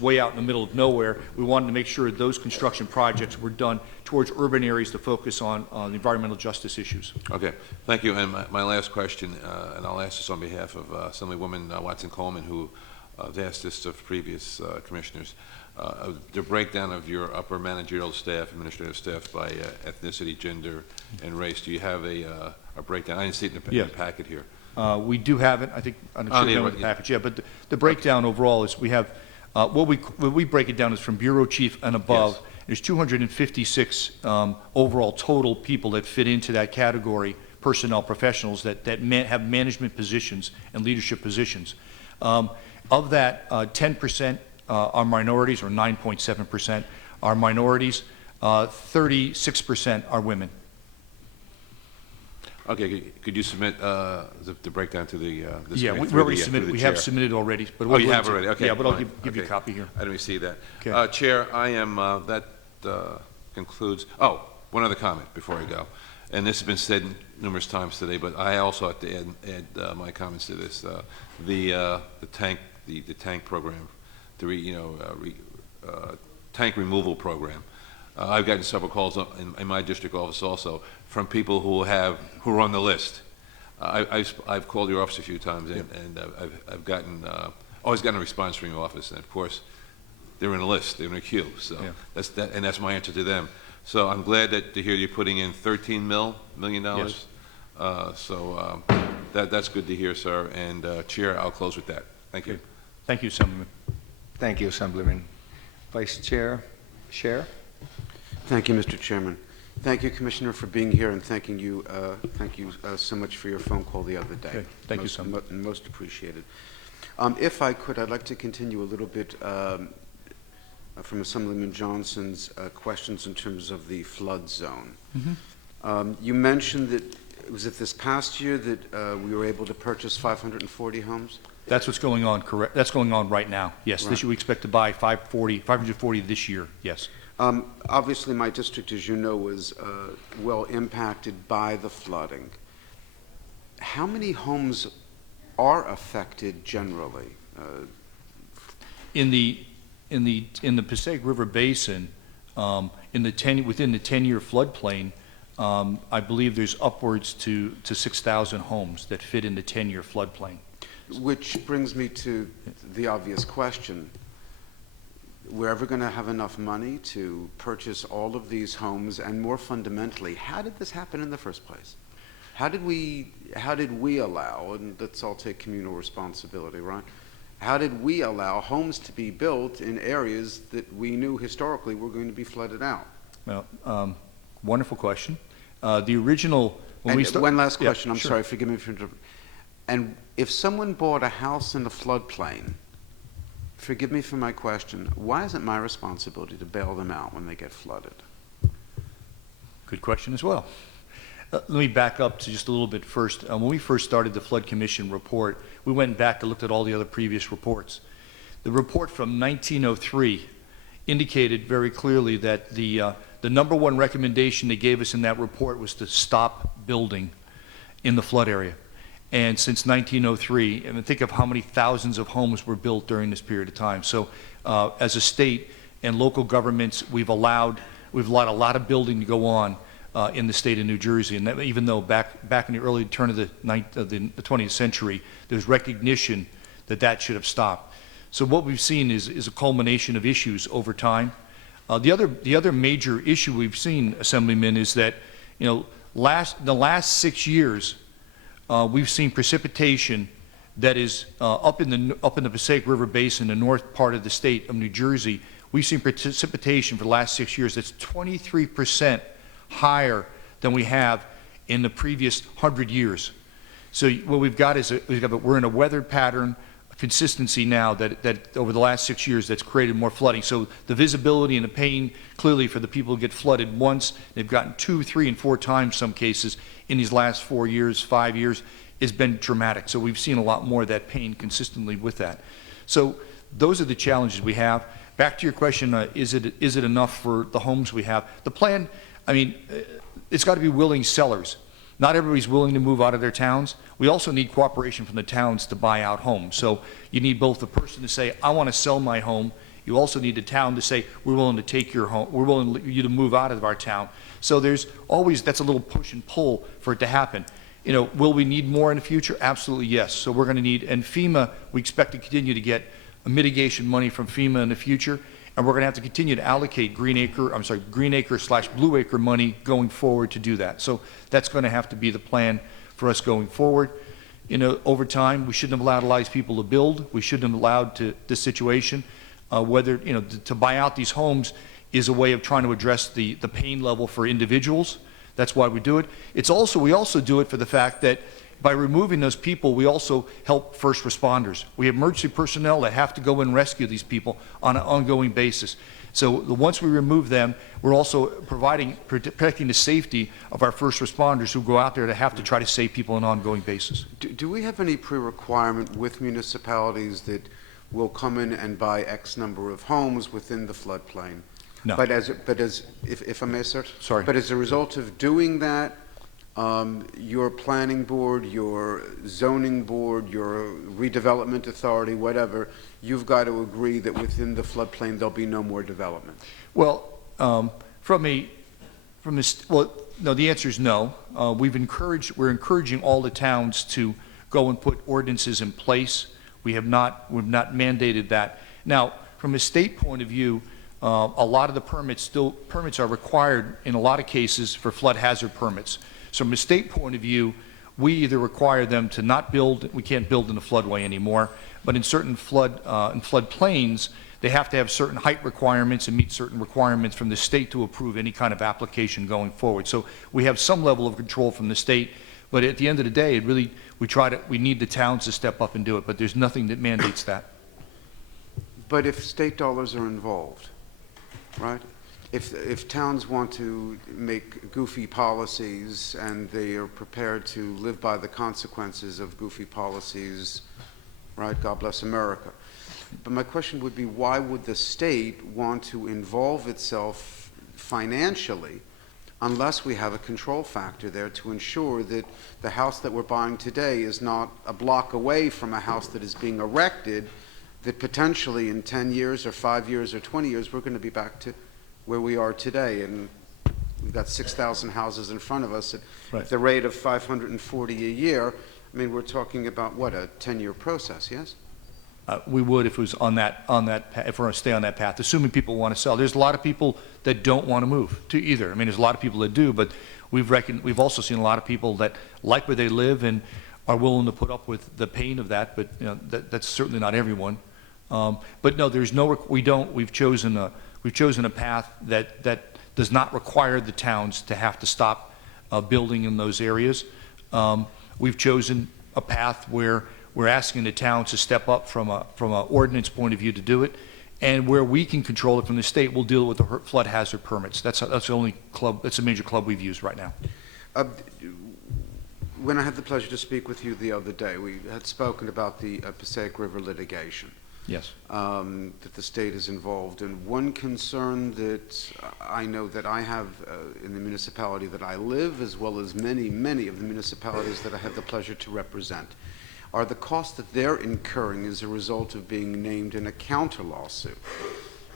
way out in the middle of nowhere. We wanted to make sure those construction projects were done towards urban areas to focus on the environmental justice issues. Okay, thank you. And my last question, and I'll ask this on behalf of Assemblywoman Watson-Coleman, who has asked this of previous commissioners. The breakdown of your upper managerial staff, administrative staff by ethnicity, gender, and race. Do you have a breakdown? I didn't see it in the packet here. We do have it. I think I'm not sure the package. Yeah, but the breakdown overall is we have what we break it down is from bureau chief and above. Yes. There's 256 overall total people that fit into that category, personnel professionals that have management positions and leadership positions. Of that, 10% are minorities, or 9.7% are minorities. 36% are women. Okay, could you submit the breakdown to the, this Yeah, committee we through already the- submitted, through we the have chair? submitted already, but Oh, we'll you go have into- already, okay. Yeah, but I'll fine, give you a okay. copy here. I didn't see that. Okay. Chair, I am, that concludes, one other comment before I go. And this has been said numerous times today, but I also have to add my comments to this. The tank program, tank removal program. I've gotten several calls in my district office also from people who are on the list. I've called your office a few times, and I've always gotten a response from your office, and of course, they're in a list, they're in a queue, so Yeah. that's my answer to them. So I'm glad to hear you're putting in $13 million. Yes. So that's good to hear, sir, and Chair, I'll close with that. Thank you. Thank you, Assemblyman. Thank you, Assemblyman. Vice Chair, Scher? Thank you, Mr. Chairman. Thank you, Commissioner, for being here, and thank you so much for your phone call the other day. Okay. Thank you so much. Most appreciated. If I could, I'd like to continue a little bit from Assemblyman Johnson's questions in terms of the flood zone. You mentioned that, was it this past year that we were able to purchase 540 homes? That's what's going on, correct? That's going on right now, yes. Right. This year, we expect to buy 540 this year, yes. Obviously, my district, as you know, was well impacted by the flooding. How many homes are affected generally? In the Passaic River Basin, within the 10-year floodplain, I believe there's upwards to 6,000 homes that fit in the 10-year floodplain. Which brings me to the obvious question. We're ever going to have enough money to purchase all of these homes? And more fundamentally, how did this happen in the first place? How did we allow, and let's all take communal responsibility, right? How did we allow homes to be built in areas that we knew historically were going to be flooded out? Well, wonderful question. The original, One last Yeah, question, I'm sure. sorry, forgive me for interrupting. And if someone bought a house in a floodplain, forgive me for my question, why is it my responsibility to bail them out when they get flooded? Good question as well. Let me back up to just a little bit first. When we first started the Flood Commission report, we went back and looked at all the other previous reports. The report from 1903 indicated very clearly that the number one recommendation they gave us in that report was to stop building in the flood area. And since 1903, and think of how many thousands of homes were built during this period of time. So as a state and local governments, we've allowed a lot of building to go on in the state of New Jersey. And that, even though back in the early turn of the 20th century, there's recognition that that should have stopped. So what we've seen is a culmination of issues over time. The other major issue we've seen, Assemblyman, is that the last 6 years, we've seen precipitation that is up in the Passaic River Basin, the north part of the state of New Jersey. We've seen precipitation for the last 6 years that's 23% higher than we have in the previous 100 years. So what we've got is we're in a weather pattern, a consistency now that over the last 6 years that's created more flooding. So the visibility and the pain clearly for the people who get flooded once, they've gotten 2, 3, and 4 times some cases in these last 4 years, 5 years, has been dramatic. So we've seen a lot more of that pain consistently with that. So those are the challenges we have. Back to your question, is it enough for the homes we have? The plan, I mean, it's got to be willing sellers. Not everybody's willing to move out of their towns. We also need cooperation from the towns to buy out homes. So you need both the person to say, I want to sell my home. You also need the town to say, we're willing to take your home. We're willing for you to move out of our town. So there's always, that's a little push and pull for it to happen. Will we need more in the future? Absolutely yes. So we're going to need, and FEMA, we expect to continue to get mitigation money from FEMA in the future. And we're going to have to continue to allocate Green Acre/Blue Acre money going forward to do that. So that's going to have to be the plan for us going forward. Over time, we shouldn't have allowed a lot of people to build. We shouldn't have allowed this situation. To buy out these homes is a way of trying to address the pain level for individuals. That's why we do it. We also do it for the fact that by removing those people, we also help first responders. We have emergency personnel that have to go and rescue these people on an ongoing basis. Once we remove them, we're also protecting the safety of our first responders who go out there to have to try to save people on an ongoing basis. Do we have any pre-requirement with municipalities that will come in and buy X number of homes within the floodplain? No. But if I may, sir? Sorry. But as a result of doing that, your planning board, your zoning board, your redevelopment authority, whatever, you've got to agree that within the floodplain there'll be no more development. Well, no, the answer is no. We're encouraging all the towns to go and put ordinances in place. We've not mandated that. Now, from a state point of view, a lot of the permits are required in a lot of cases for flood hazard permits. So from a state point of view, we either require them to not build, we can't build in a floodway anymore, but in certain floodplains, they have to have certain height requirements and meet certain requirements from the state to approve any kind of application going forward. So we have some level of control from the state, but at the end of the day, we need the towns to step up and do it, but there's nothing that mandates that. But if state dollars are involved, right? If towns want to make goofy policies and they are prepared to live by the consequences of goofy policies, right, God bless America. But my question would be, why would the state want to involve itself financially unless we have a control factor there to ensure that the house that we're buying today is not a block away from a house that is being erected, that potentially in 10 years or 5 years or 20 years we're going to be back to where we are today, and we've got 6,000 houses in front of us at Right. the rate of 540 a year. I mean, we're talking about, what, a 10-year process, yes? We would if it was on that if we're going to stay on that path, assuming people want to sell. There's a lot of people that don't want to move to either. I mean, there's a lot of people that do, but we've also seen a lot of people that like where they live and are willing to put up with the pain of that, but that's certainly not everyone. But no, there's no, we've chosen a path that does not require the towns to have to stop building in those areas. We've chosen a path where we're asking the towns to step up from an ordinance point of view to do it, and where we can control it from the state, we'll deal with the flood hazard permits. That's the only club, that's a major club we've used right now. When I had the pleasure to speak with you the other day, we had spoken about the Passaic River litigation. Yes. That the state is involved in. One concern that I know that I have in the municipality that I live, as well as many, many of the municipalities that I have the pleasure to represent, are the costs that they're incurring as a result of being named in a counter lawsuit.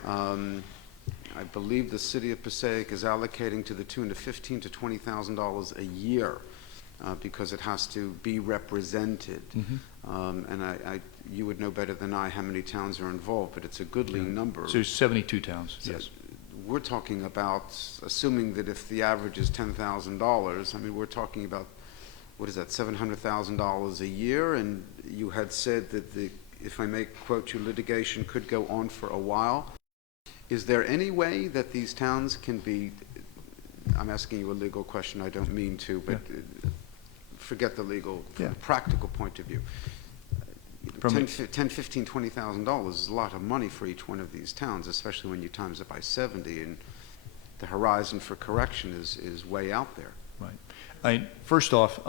I believe the city of Passaic is allocating to the tune of $15,000 to $20,000 a year because it has to be represented. Mm-hmm. And you would know better than I how many towns are involved, but it's a goodly number. So there's 72 towns, So yes. we're talking about, assuming that if the average is $10,000, I mean, we're talking about, what is that, $700,000 a year? And you had said that if I may quote you, litigation could go on for a while. Is there any way that these towns can be, I'm asking you a legal question, I don't mean to, but forget the legal, from a practical point of view. $10,000, $15,000, $20,000 is a lot of money for each one of these towns, especially when you times it by 70, and the horizon for correction is way out there. Right. First off,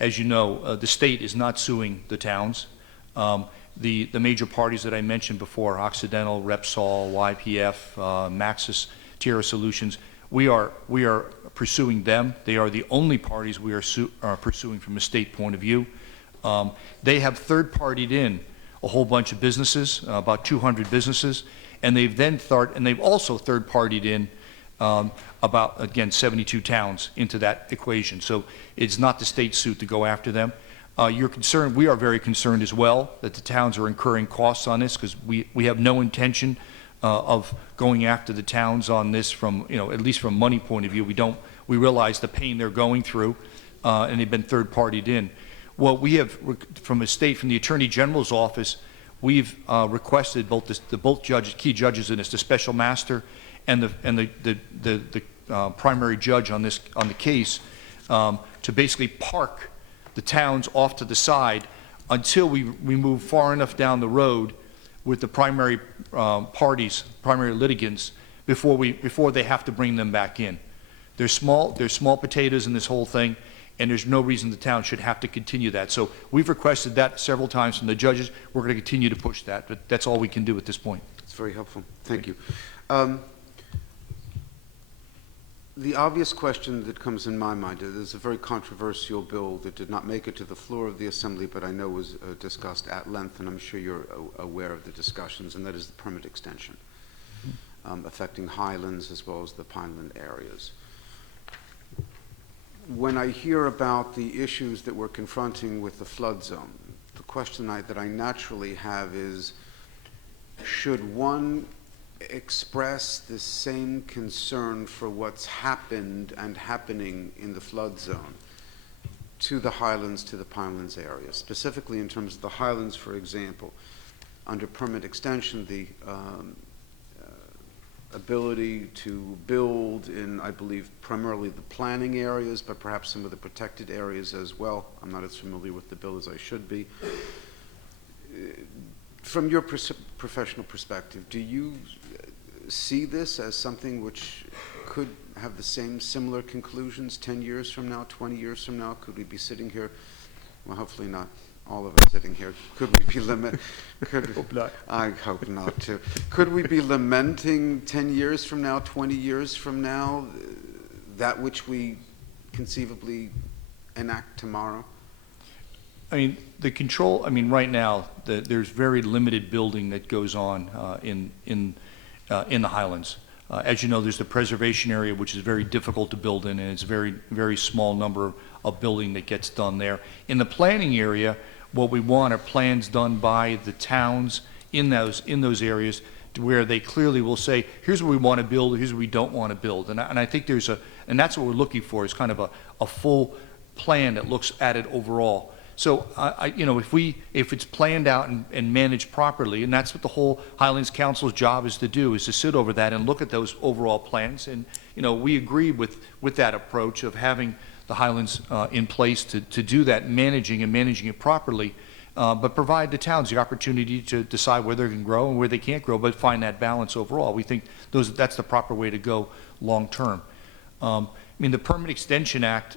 as you know, the state is not suing the towns. The major parties that I mentioned before, Occidental, Repsol, YPF, Maxis, Tierra Solutions, we are pursuing them. They are the only parties we are pursuing from a state point of view. They have third-partied in a whole bunch of businesses, about 200 businesses, and they've also third-partied in about, again, 72 towns into that equation. So it's not the state suit to go after them. You're concerned, we are very concerned as well that the towns are incurring costs on this, because we have no intention of going after the towns on this from, at least from a money point of view. We realize the pain they're going through, and they've been third-partied in. Well, we have, from the Attorney General's office, we've requested both judges, key judges in this, the special master and the primary judge on the case, to basically park the towns off to the side until we move far enough down the road with the primary parties, primary litigants, before they have to bring them back in. There's small potatoes in this whole thing, and there's no reason the town should have to continue that. So we've requested that several times from the judges. We're going to continue to push that, but that's all we can do at this point. It's very helpful. Thank you. The obvious question that comes in my mind is a very controversial bill that did not make it to the floor of the Assembly, but I know was discussed at length, and I'm sure you're aware of the discussions, and that is the permit extension affecting Highlands as well as the Pineland areas. When I hear about the issues that we're confronting with the flood zone, the question that I naturally have is, should one express the same concern for what's happened and happening in the flood zone to the Highlands, to the Pinelands area? Specifically in terms of the Highlands, for example, under permit extension, the ability to build in, I believe, primarily the planning areas, but perhaps some of the protected areas as well. I'm not as familiar with the bill as I should be. From your professional perspective, do you see this as something which could have the same similar conclusions 10 years from now, 20 years from now? Could we be sitting here, well, hopefully not all of us sitting here, could we be Hope not. I hope not too. Could we be lamenting 10 years from now, 20 years from now, that which we conceivably enact tomorrow? I mean, right now, there's very limited building that goes on in the Highlands. As you know, there's the preservation area, which is very difficult to build in, and it's a very, very small number of building that gets done there. In the planning area, what we want are plans done by the towns in those areas, to where they clearly will say, here's what we want to build, here's what we don't want to build. And I think and that's what we're looking for, is kind of a full plan that looks at it overall. So, if it's planned out and managed properly, and that's what the whole Highlands Council's job is to do, is to sit over that and look at those overall plans. And, we agree with that approach of having the Highlands in place to do that, managing it properly, but provide the towns the opportunity to decide where they can grow and where they can't grow, but find that balance overall. We think that's the proper way to go long term. I mean, the Permit Extension Act,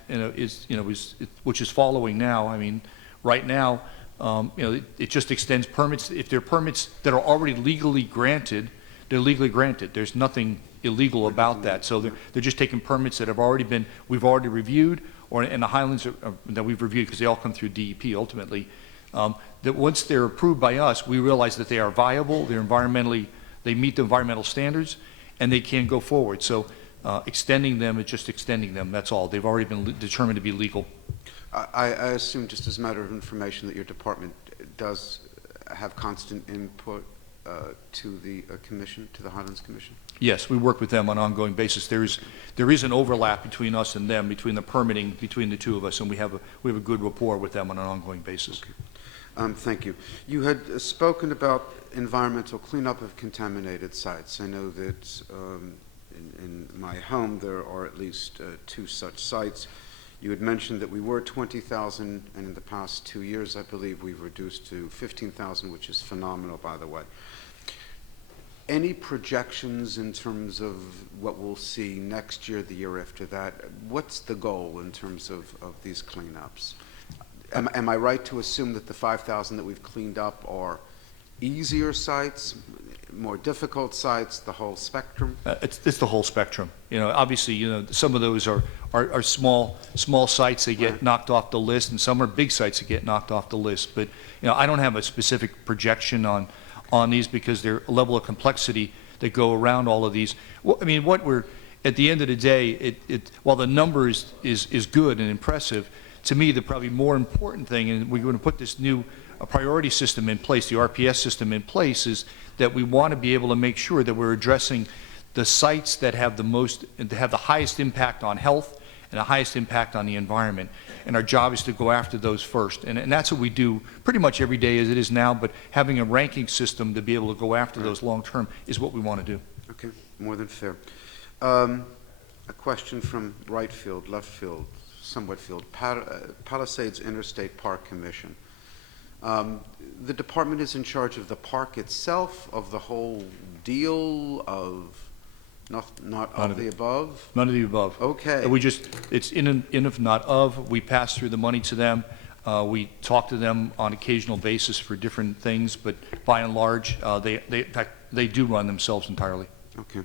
which is following now. I mean, right now, it just extends permits. If they're permits that are already legally granted, they're legally granted. There's nothing illegal about that. So they're just taking permits that we've already reviewed, and the Highlands that we've reviewed, because they all come through DEP ultimately. That once they're approved by us, we realize that they are viable, they meet the environmental standards, and they can go forward. So. Extending them is just extending them, that's all. They've already been determined to be legal. I assume, just as a matter of information, that your department does have constant input to the commission, to the Highlands Commission? Yes, we work with them on an ongoing basis. There is an overlap between us and them, between the permitting, between the two of us, and we have a good rapport with them on an ongoing basis. Okay. Thank you. You had spoken about environmental cleanup of contaminated sites. I know that in my home, there are at least 2 such sites. You had mentioned that we were 20,000, and in the past 2 years, I believe we've reduced to 15,000, which is phenomenal, by the way. Any projections in terms of what we'll see next year, the year after that? What's the goal in terms of these cleanups? Am I right to assume that the 5,000 that we've cleaned up are easier sites, more difficult sites, the whole spectrum? It's the whole spectrum. Obviously, some of those are small sites that get knocked off the list, and some are big sites that get knocked off the list. But I don't have a specific projection on these, because there's a level of complexity that go around all of these. Well, I mean, at the end of the day, while the number is good and impressive, to me the probably more important thing, and we're going to put this new priority system in place, the RPS system in place, is that we want to be able to make sure that we're addressing the sites that have the highest impact on health and the highest impact on the environment. And our job is to go after those first. And that's what we do pretty much every day as it is now, but having a ranking system to be able to go after those long term is what we want to do. Okay, more than fair. A question from right field, left field, somewhat field. Palisades Interstate Park Commission. The department is in charge of the park itself, of the whole deal, of Not of the above? None of the above. Okay. We just, it's in if not of, we pass through the money to them. We talk to them on occasional basis for different things, but by and large, in fact, they do run themselves entirely. Okay.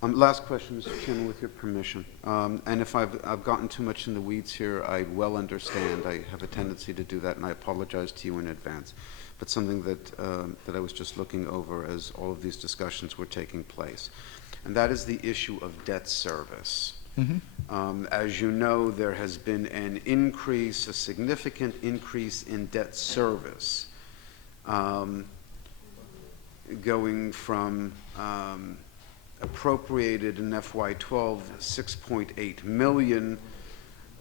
Last question, Mr. Chairman, with your permission. And if I've gotten too much in the weeds here, I well understand. I have a tendency to do that, and I apologize to you in advance. But something that I was just looking over as all of these discussions were taking place, and that is the issue of debt service. As you know, there has been an increase, a significant increase in debt service, going from appropriated in FY12 6.8 million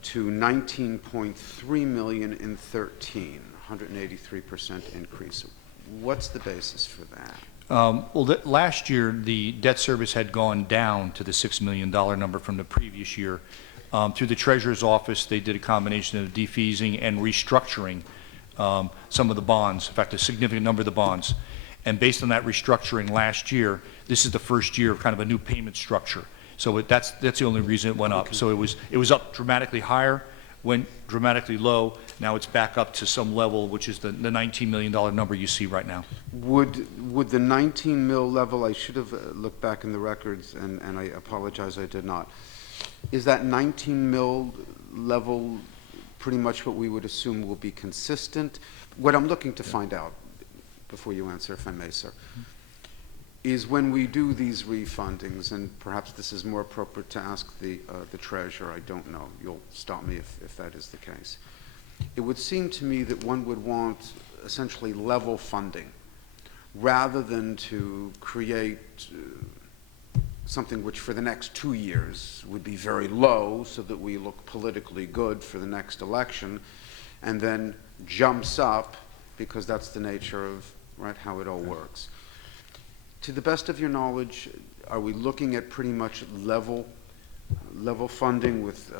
to 19.3 million in 13, 183% increase. What's the basis for that? Well, last year, the debt service had gone down to the $6 million number from the previous year. Through the Treasurer's Office, they did a combination of defeasing and restructuring some of the bonds, in fact, a significant number of the bonds. And based on that restructuring last year, this is the first year of kind of a new payment structure. So that's the only reason it went up. So it was up dramatically higher, went dramatically low. Now it's back up to some level, which is the $19 million number you see right now. Would the 19 mil level, I should have looked back in the records, and I apologize I did not. Is that 19 mil level pretty much what we would assume will be consistent? What I'm looking to find out, before you answer, if I may, sir, is when we do these refundings, and perhaps this is more appropriate to ask the treasurer, I don't know, you'll stop me if that is the case. It would seem to me that one would want essentially level funding rather than to create something which for the next 2 years would be very low so that we look politically good for the next election and then jumps up because that's the nature of how it all works. To the best of your knowledge, are we looking at pretty much level funding with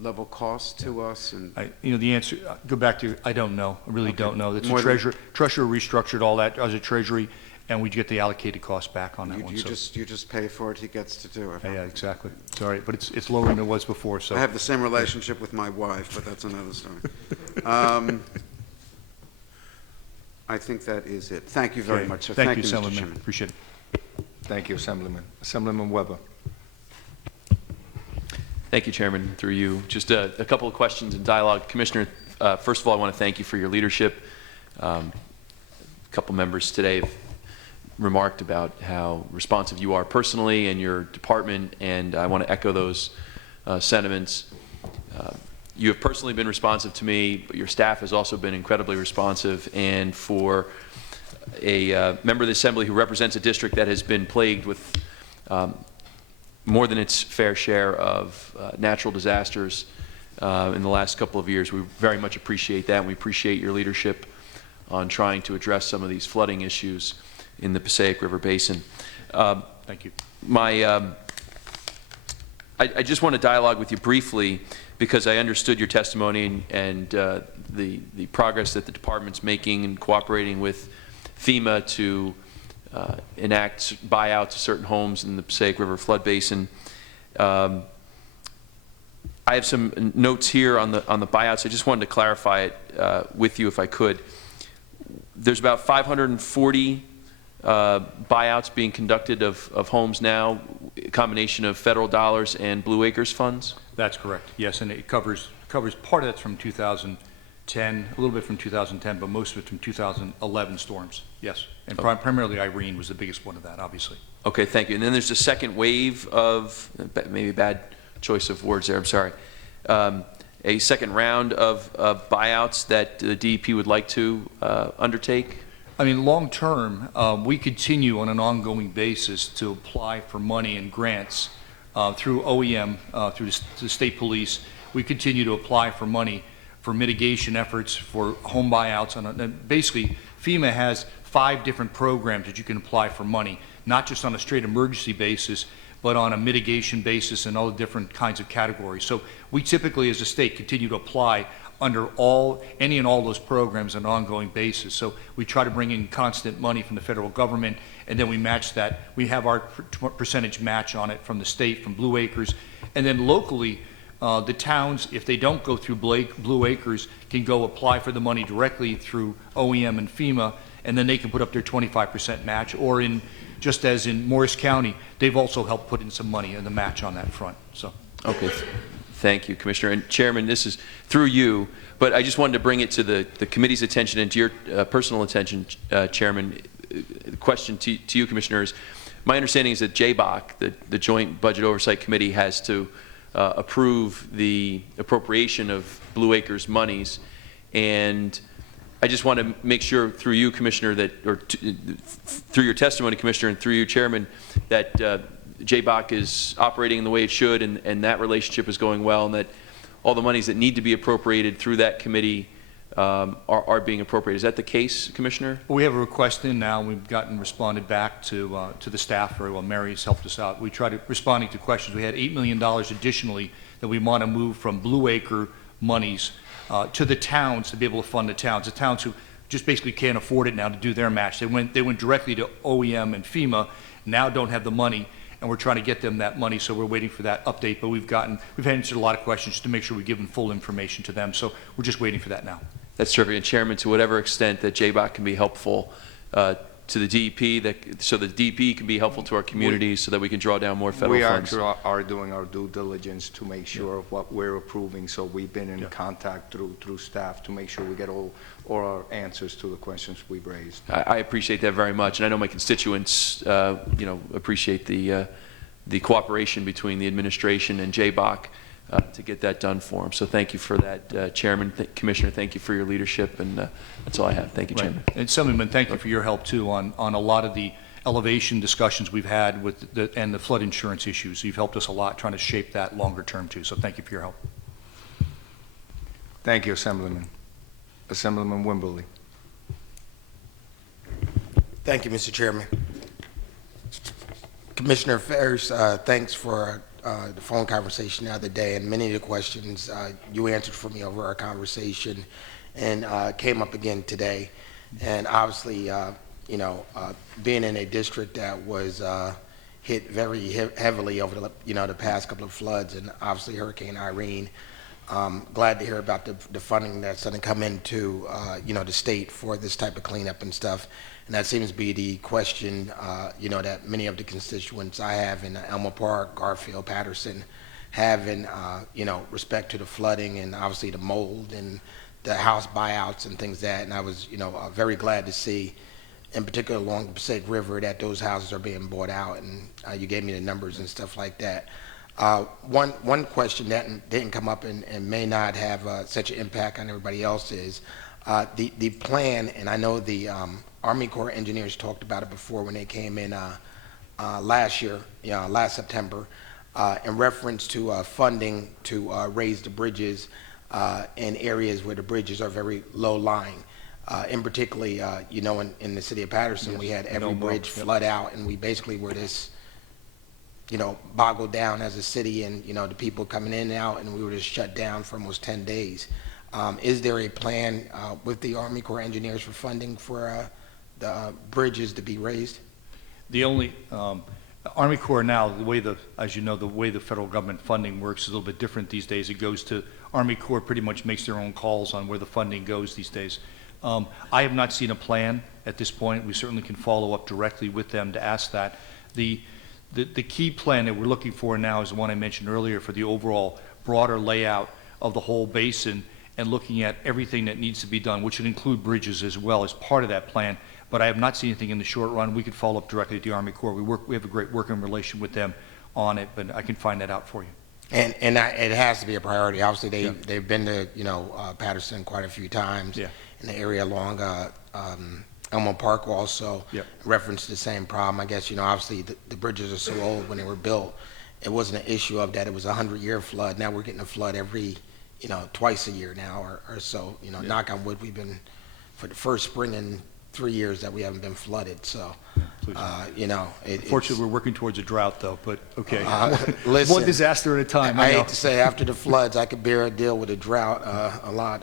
level costs to us? And the answer, go back to, I don't know. I really don't know. That's More the treasurer restructured all that as a treasury, and we get the allocated cost back on that one. You just pay for it, he gets to do it. Yeah, exactly. It's all right, but it's lower than it was before. So I have the same relationship with my wife, but that's another story. I think that is it. Thank you very much, sir. Thank you, Mr. Assemblyman. Chairman. Appreciate it. Thank you, Assemblyman. Assemblyman Weber. Thank you, Chairman, through you. Just a couple of questions in dialogue. Commissioner, first of all, I want to thank you for your leadership. A couple members today have remarked about how responsive you are personally and your department, and I want to echo those sentiments. You have personally been responsive to me, but your staff has also been incredibly responsive, and for a member of the Assembly who represents a district that has been plagued with more than its fair share of natural disasters in the last couple of years, we very much appreciate that, and we appreciate your leadership on trying to address some of these flooding issues in the Passaic River Basin. Thank you. I just want to dialogue with you briefly because I understood your testimony and the progress that the department's making in cooperating with FEMA to enact buyouts of certain homes in the Passaic River flood basin. I have some notes here on the buyouts. I just wanted to clarify it with you if I could. There's about 540 buyouts being conducted of homes now, a combination of federal dollars and Blue Acres funds? That's correct, yes, and it covers part of that's from 2010, a little bit from 2010, but most of it from 2011 storms, yes. And primarily Irene was the biggest one of that, obviously. Okay, thank you. And then there's a second wave of, maybe bad choice of words there, I'm sorry, a second round of buyouts that the DEP would like to undertake? I mean, long term, we continue on an ongoing basis to apply for money and grants through OEM, through the state police. We continue to apply for money for mitigation efforts, for home buyouts. And basically, FEMA has 5 different programs that you can apply for money, not just on a straight emergency basis, but on a mitigation basis and all the different kinds of categories. So we typically, as a state, continue to apply under any and all those programs on an ongoing basis. So we try to bring in constant money from the federal government, and then we match that. We have our percentage match on it from the state, from Blue Acres. And then locally, the towns, if they don't go through Blue Acres, can go apply for the money directly through OEM and FEMA, and then they can put up their 25% match. Or just as in Morris County, they've also helped put in some money in the match on that front. So. Okay. Thank you, Commissioner. And Chairman, this is through you, but I just wanted to bring it to the committee's attention and to your personal attention, Chairman. The question to you, Commissioners. My understanding is that JBOC, the Joint Budget Oversight Committee, has to approve the appropriation of Blue Acres monies, and I just want to make sure through you, Commissioner, through your testimony, Commissioner, and through you, Chairman, that JBOC is operating in the way it should, and that relationship is going well, and that all the monies that need to be appropriated through that committee are being appropriated. Is that the case, Commissioner? We have a request in now. We've responded back to the staff very well. Mary's helped us out. We tried responding to questions. We had $8 million additionally that we want to move from Blue Acre monies to the towns to be able to fund the towns who just basically can't afford it now to do their match. They went directly to OEM and FEMA, now don't have the money, and we're trying to get them that money, so we're waiting for that update. But we've answered a lot of questions just to make sure we've given full information to them, so we're just waiting for that now. That's terrific. And Chairman, to whatever extent that JBOC can be helpful to the DEP, so the DEP can be helpful to our communities so that we can draw down more federal funds. We are doing our due diligence to make sure of what we're approving, so we've been in contact through staff to make sure we get all our answers to the questions we've raised. I appreciate that very much, and I know my constituents appreciate the cooperation between the administration and JBOC to get that done for them. So thank you for that, Chairman. Commissioner, thank you for your leadership, and that's all I have. Thank you, Chairman. And Assemblyman, thank you for your help too on a lot of the elevation discussions we've had with and the flood insurance issues. You've helped us a lot trying to shape that longer term too. So thank you for your help. Thank you, Assemblyman. Assemblyman Wimberly. Thank you, Mr. Chairman. Commissioner Ferris, thanks for the phone conversation the other day, and many of the questions you answered for me over our conversation and came up again today. And obviously, being in a district that was hit very heavily over the past couple of floods, and obviously Hurricane Irene, glad to hear about the funding that's going to come into the state for this type of cleanup and stuff. And that seems to be the question, that many of the constituents I have in Elmore Park, Garfield, Patterson have in, respect to the flooding and obviously the mold and the house buyouts and things like that. And I was, very glad to see, in particular along the Passaic River, that those houses are being bought out. And you gave me the numbers and stuff like that. One question that didn't come up and may not have such an impact on everybody else is the plan, and I know the Army Corps engineers talked about it before when they came in last year, last September, in reference to funding to raise the bridges in areas where the bridges are very low lying. In particularly, in the city of Patterson, we had every bridge flood out, and we basically were this, boggled down as a city, and the people coming in and out, and we were just shut down for almost 10 days. Is there a plan with the Army Corps engineers for funding for the bridges to be raised? The only Army Corps now, as you know, the way the federal government funding works is a little bit different these days. It goes to Army Corps pretty much makes their own calls on where the funding goes these days. I have not seen a plan at this point. We certainly can follow up directly with them to ask that. The key plan that we're looking for now is the one I mentioned earlier for the overall broader layout of the whole basin and looking at everything that needs to be done, which would include bridges as well as part of that plan. But I have not seen anything in the short run. We could follow up directly to the Army Corps. We have a great working relation with them on it, but I can find that out for you. And it has to be a priority. Obviously, they've been to Patterson quite a few times in the area along Elmore Park also. Referenced the same problem. I guess obviously the bridges are so old when they were built. It wasn't an issue of that. It was a 100-year flood. Now we're getting a flood every twice a year now or so. Knock on wood, we've been for the first spring in 3 years that we haven't been flooded. So please. You know, Fortunately, we're working towards a drought, though, but okay. listen, One disaster at a time, I I know. hate to say, after the floods, I could bear a deal with a drought a lot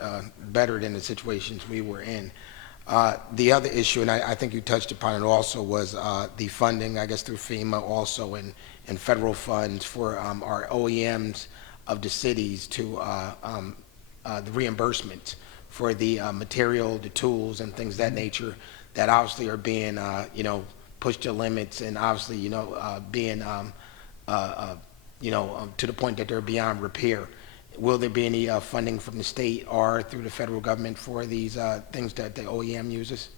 better than the situations we were in. The other issue, and I think you touched upon it also, was the funding, I guess through FEMA also, and federal funds for our OEMs of the cities to the reimbursement for the material, the tools, and things of that nature that obviously are being, you know, pushed to limits, and obviously, you know, being, you know, to the point that they're beyond repair. Will there be any funding from the state or through the federal government for these things that the OEM uses?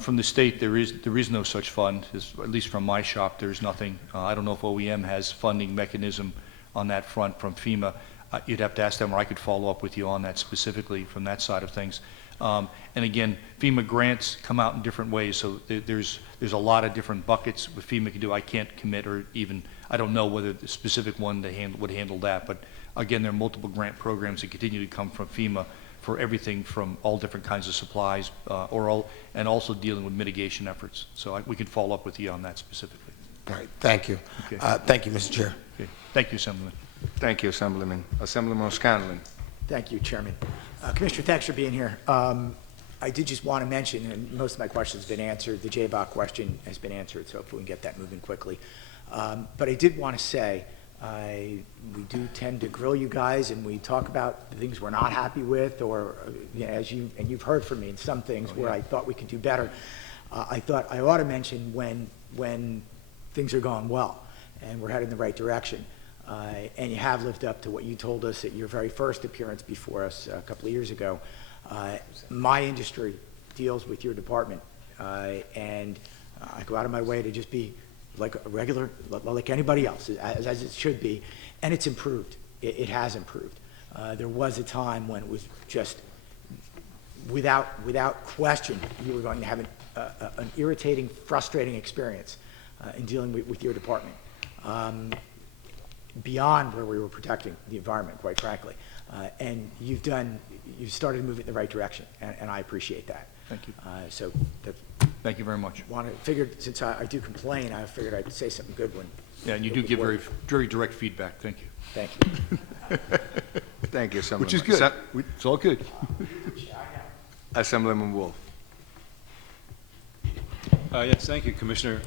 From the state, there is no such fund. At least from my shop, there's nothing. I don't know if OEM has funding mechanism on that front from FEMA. You'd have to ask them, or I could follow up with you on that specifically from that side of things. And again, FEMA grants come out in different ways, so there's a lot of different buckets what FEMA can do. I can't commit, or even I don't know whether the specific one would handle that. But again, there are multiple grant programs that continue to come from FEMA for everything from all different kinds of supplies, and also dealing with mitigation efforts. So we can follow up with you on that specifically. All right, thank you. Okay. Thank you, Mr. Chair. Okay. Thank you, Assemblyman. Thank you, Assemblyman. Assemblyman O'Scanlan. Thank you, Chairman. Commissioner, thanks for being here. I did just want to mention, and most of my questions have been answered, the JBOC question has been answered, so if we can get that moving quickly. But I did want to say, we do tend to grill you guys, and we talk about the things we're not happy with, or you know, and you've heard from me in some things where I thought we could do better. I thought I ought to mention when things are going well and we're heading in the right direction. And you have lived up to what you told us at your very first appearance before us a couple of years ago. My industry deals with your department, and I go out of my way to just be like a regular, like anybody else, as it should be, and it's improved. It has improved. There was a time when it was just, without question, you were going to have an irritating, frustrating experience in dealing with your department. Beyond where we were protecting the environment, quite frankly. And you've started to move it in the right direction, and I appreciate that. Thank you. Thank you very much. Figured, since I do complain, I figured I'd say something good when. Yeah, and you do give very direct feedback. Thank you. Thank you. Thank you, Assemblyman. Which is good. It's all good. Assemblyman Wolf. Yes, thank you, Commissioner.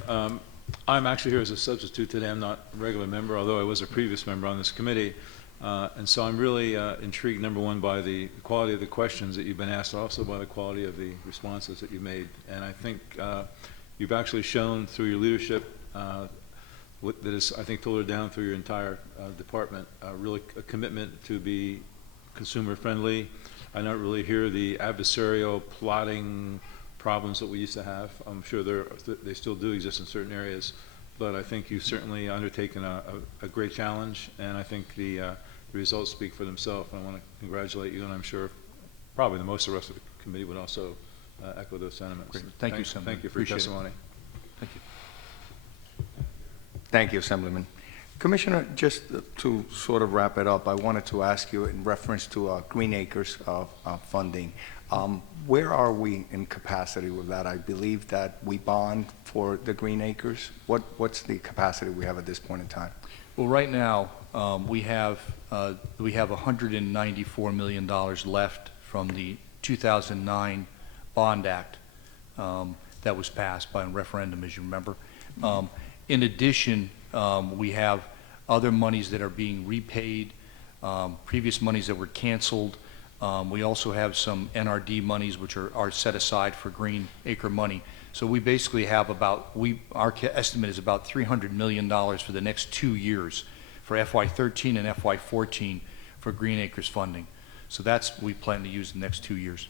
I'm actually here as a substitute today. I'm not a regular member, although I was a previous member on this committee. And so I'm really intrigued, number one, by the quality of the questions that you've been asked, also by the quality of the responses that you made. And I think you've actually shown through your leadership that is, I think, filtered down through your entire department, really a commitment to be consumer friendly. I don't really hear the adversarial plotting problems that we used to have. I'm sure they still do exist in certain areas, but I think you've certainly undertaken a great challenge, and I think the results speak for themselves. I want to congratulate you, and I'm sure probably most of the rest of the committee would also echo those sentiments. Great. Thank you, Assemblyman. Thank you for your testimony. Thank you. Thank you, Assemblyman. Commissioner, just to sort of wrap it up, I wanted to ask you in reference to Green Acres funding. Where are we in capacity with that? I believe that we bond for the Green Acres. What's the capacity we have at this point in time? Well, right now, we have $194 million left from the 2009 Bond Act that was passed by a referendum, as you remember. In addition, we have other monies that are being repaid, previous monies that were canceled. We also have some NRD monies which are set aside for Green Acre money. So we basically have our estimate is about $300 million for the next 2 years for FY13 and FY14 for Green Acres funding. So that's we plan to use the next 2 years.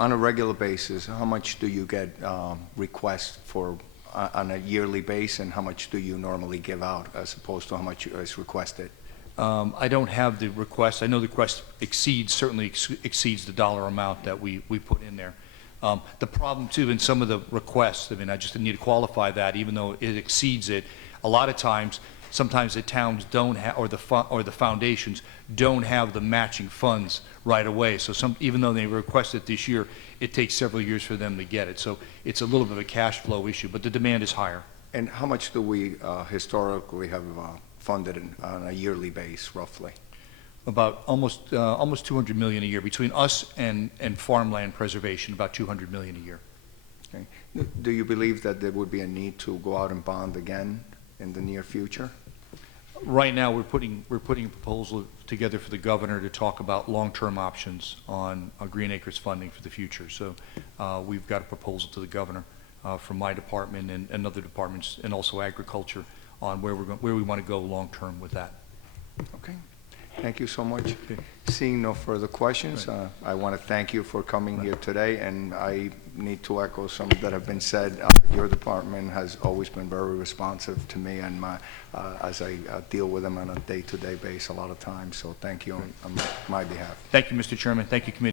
On a regular basis, how much do you get requests for on a yearly basis, and how much do you normally give out as opposed to how much is requested? I don't have the request. I know the request certainly exceeds the dollar amount that we put in there. The problem too in some of the requests, I mean, I just need to qualify that, even though it exceeds it, a lot of times sometimes the towns don't have, or the foundations don't have the matching funds right away. So even though they request it this year, it takes several years for them to get it. So it's a little bit of a cash flow issue, but the demand is higher. And how much do we historically have funded on a yearly base, roughly? About almost 200 million a year between us and farmland preservation, about 200 million a year. Okay. Do you believe that there would be a need to go out and bond again in the near future? Right now, we're putting a proposal together for the governor to talk about long-term options on Green Acres funding for the future. So we've got a proposal to the governor from my department and other departments, and also agriculture, on where we want to go long-term with that. Okay. Thank you so much. Seeing no further questions, I want to thank you for coming here today, and I need to echo some that have been said. Your department has always been very responsive to me and as I deal with them on a day-to-day basis a lot of times, so thank you on my behalf. Thank you, Mr. Chairman. Thank you, Committee.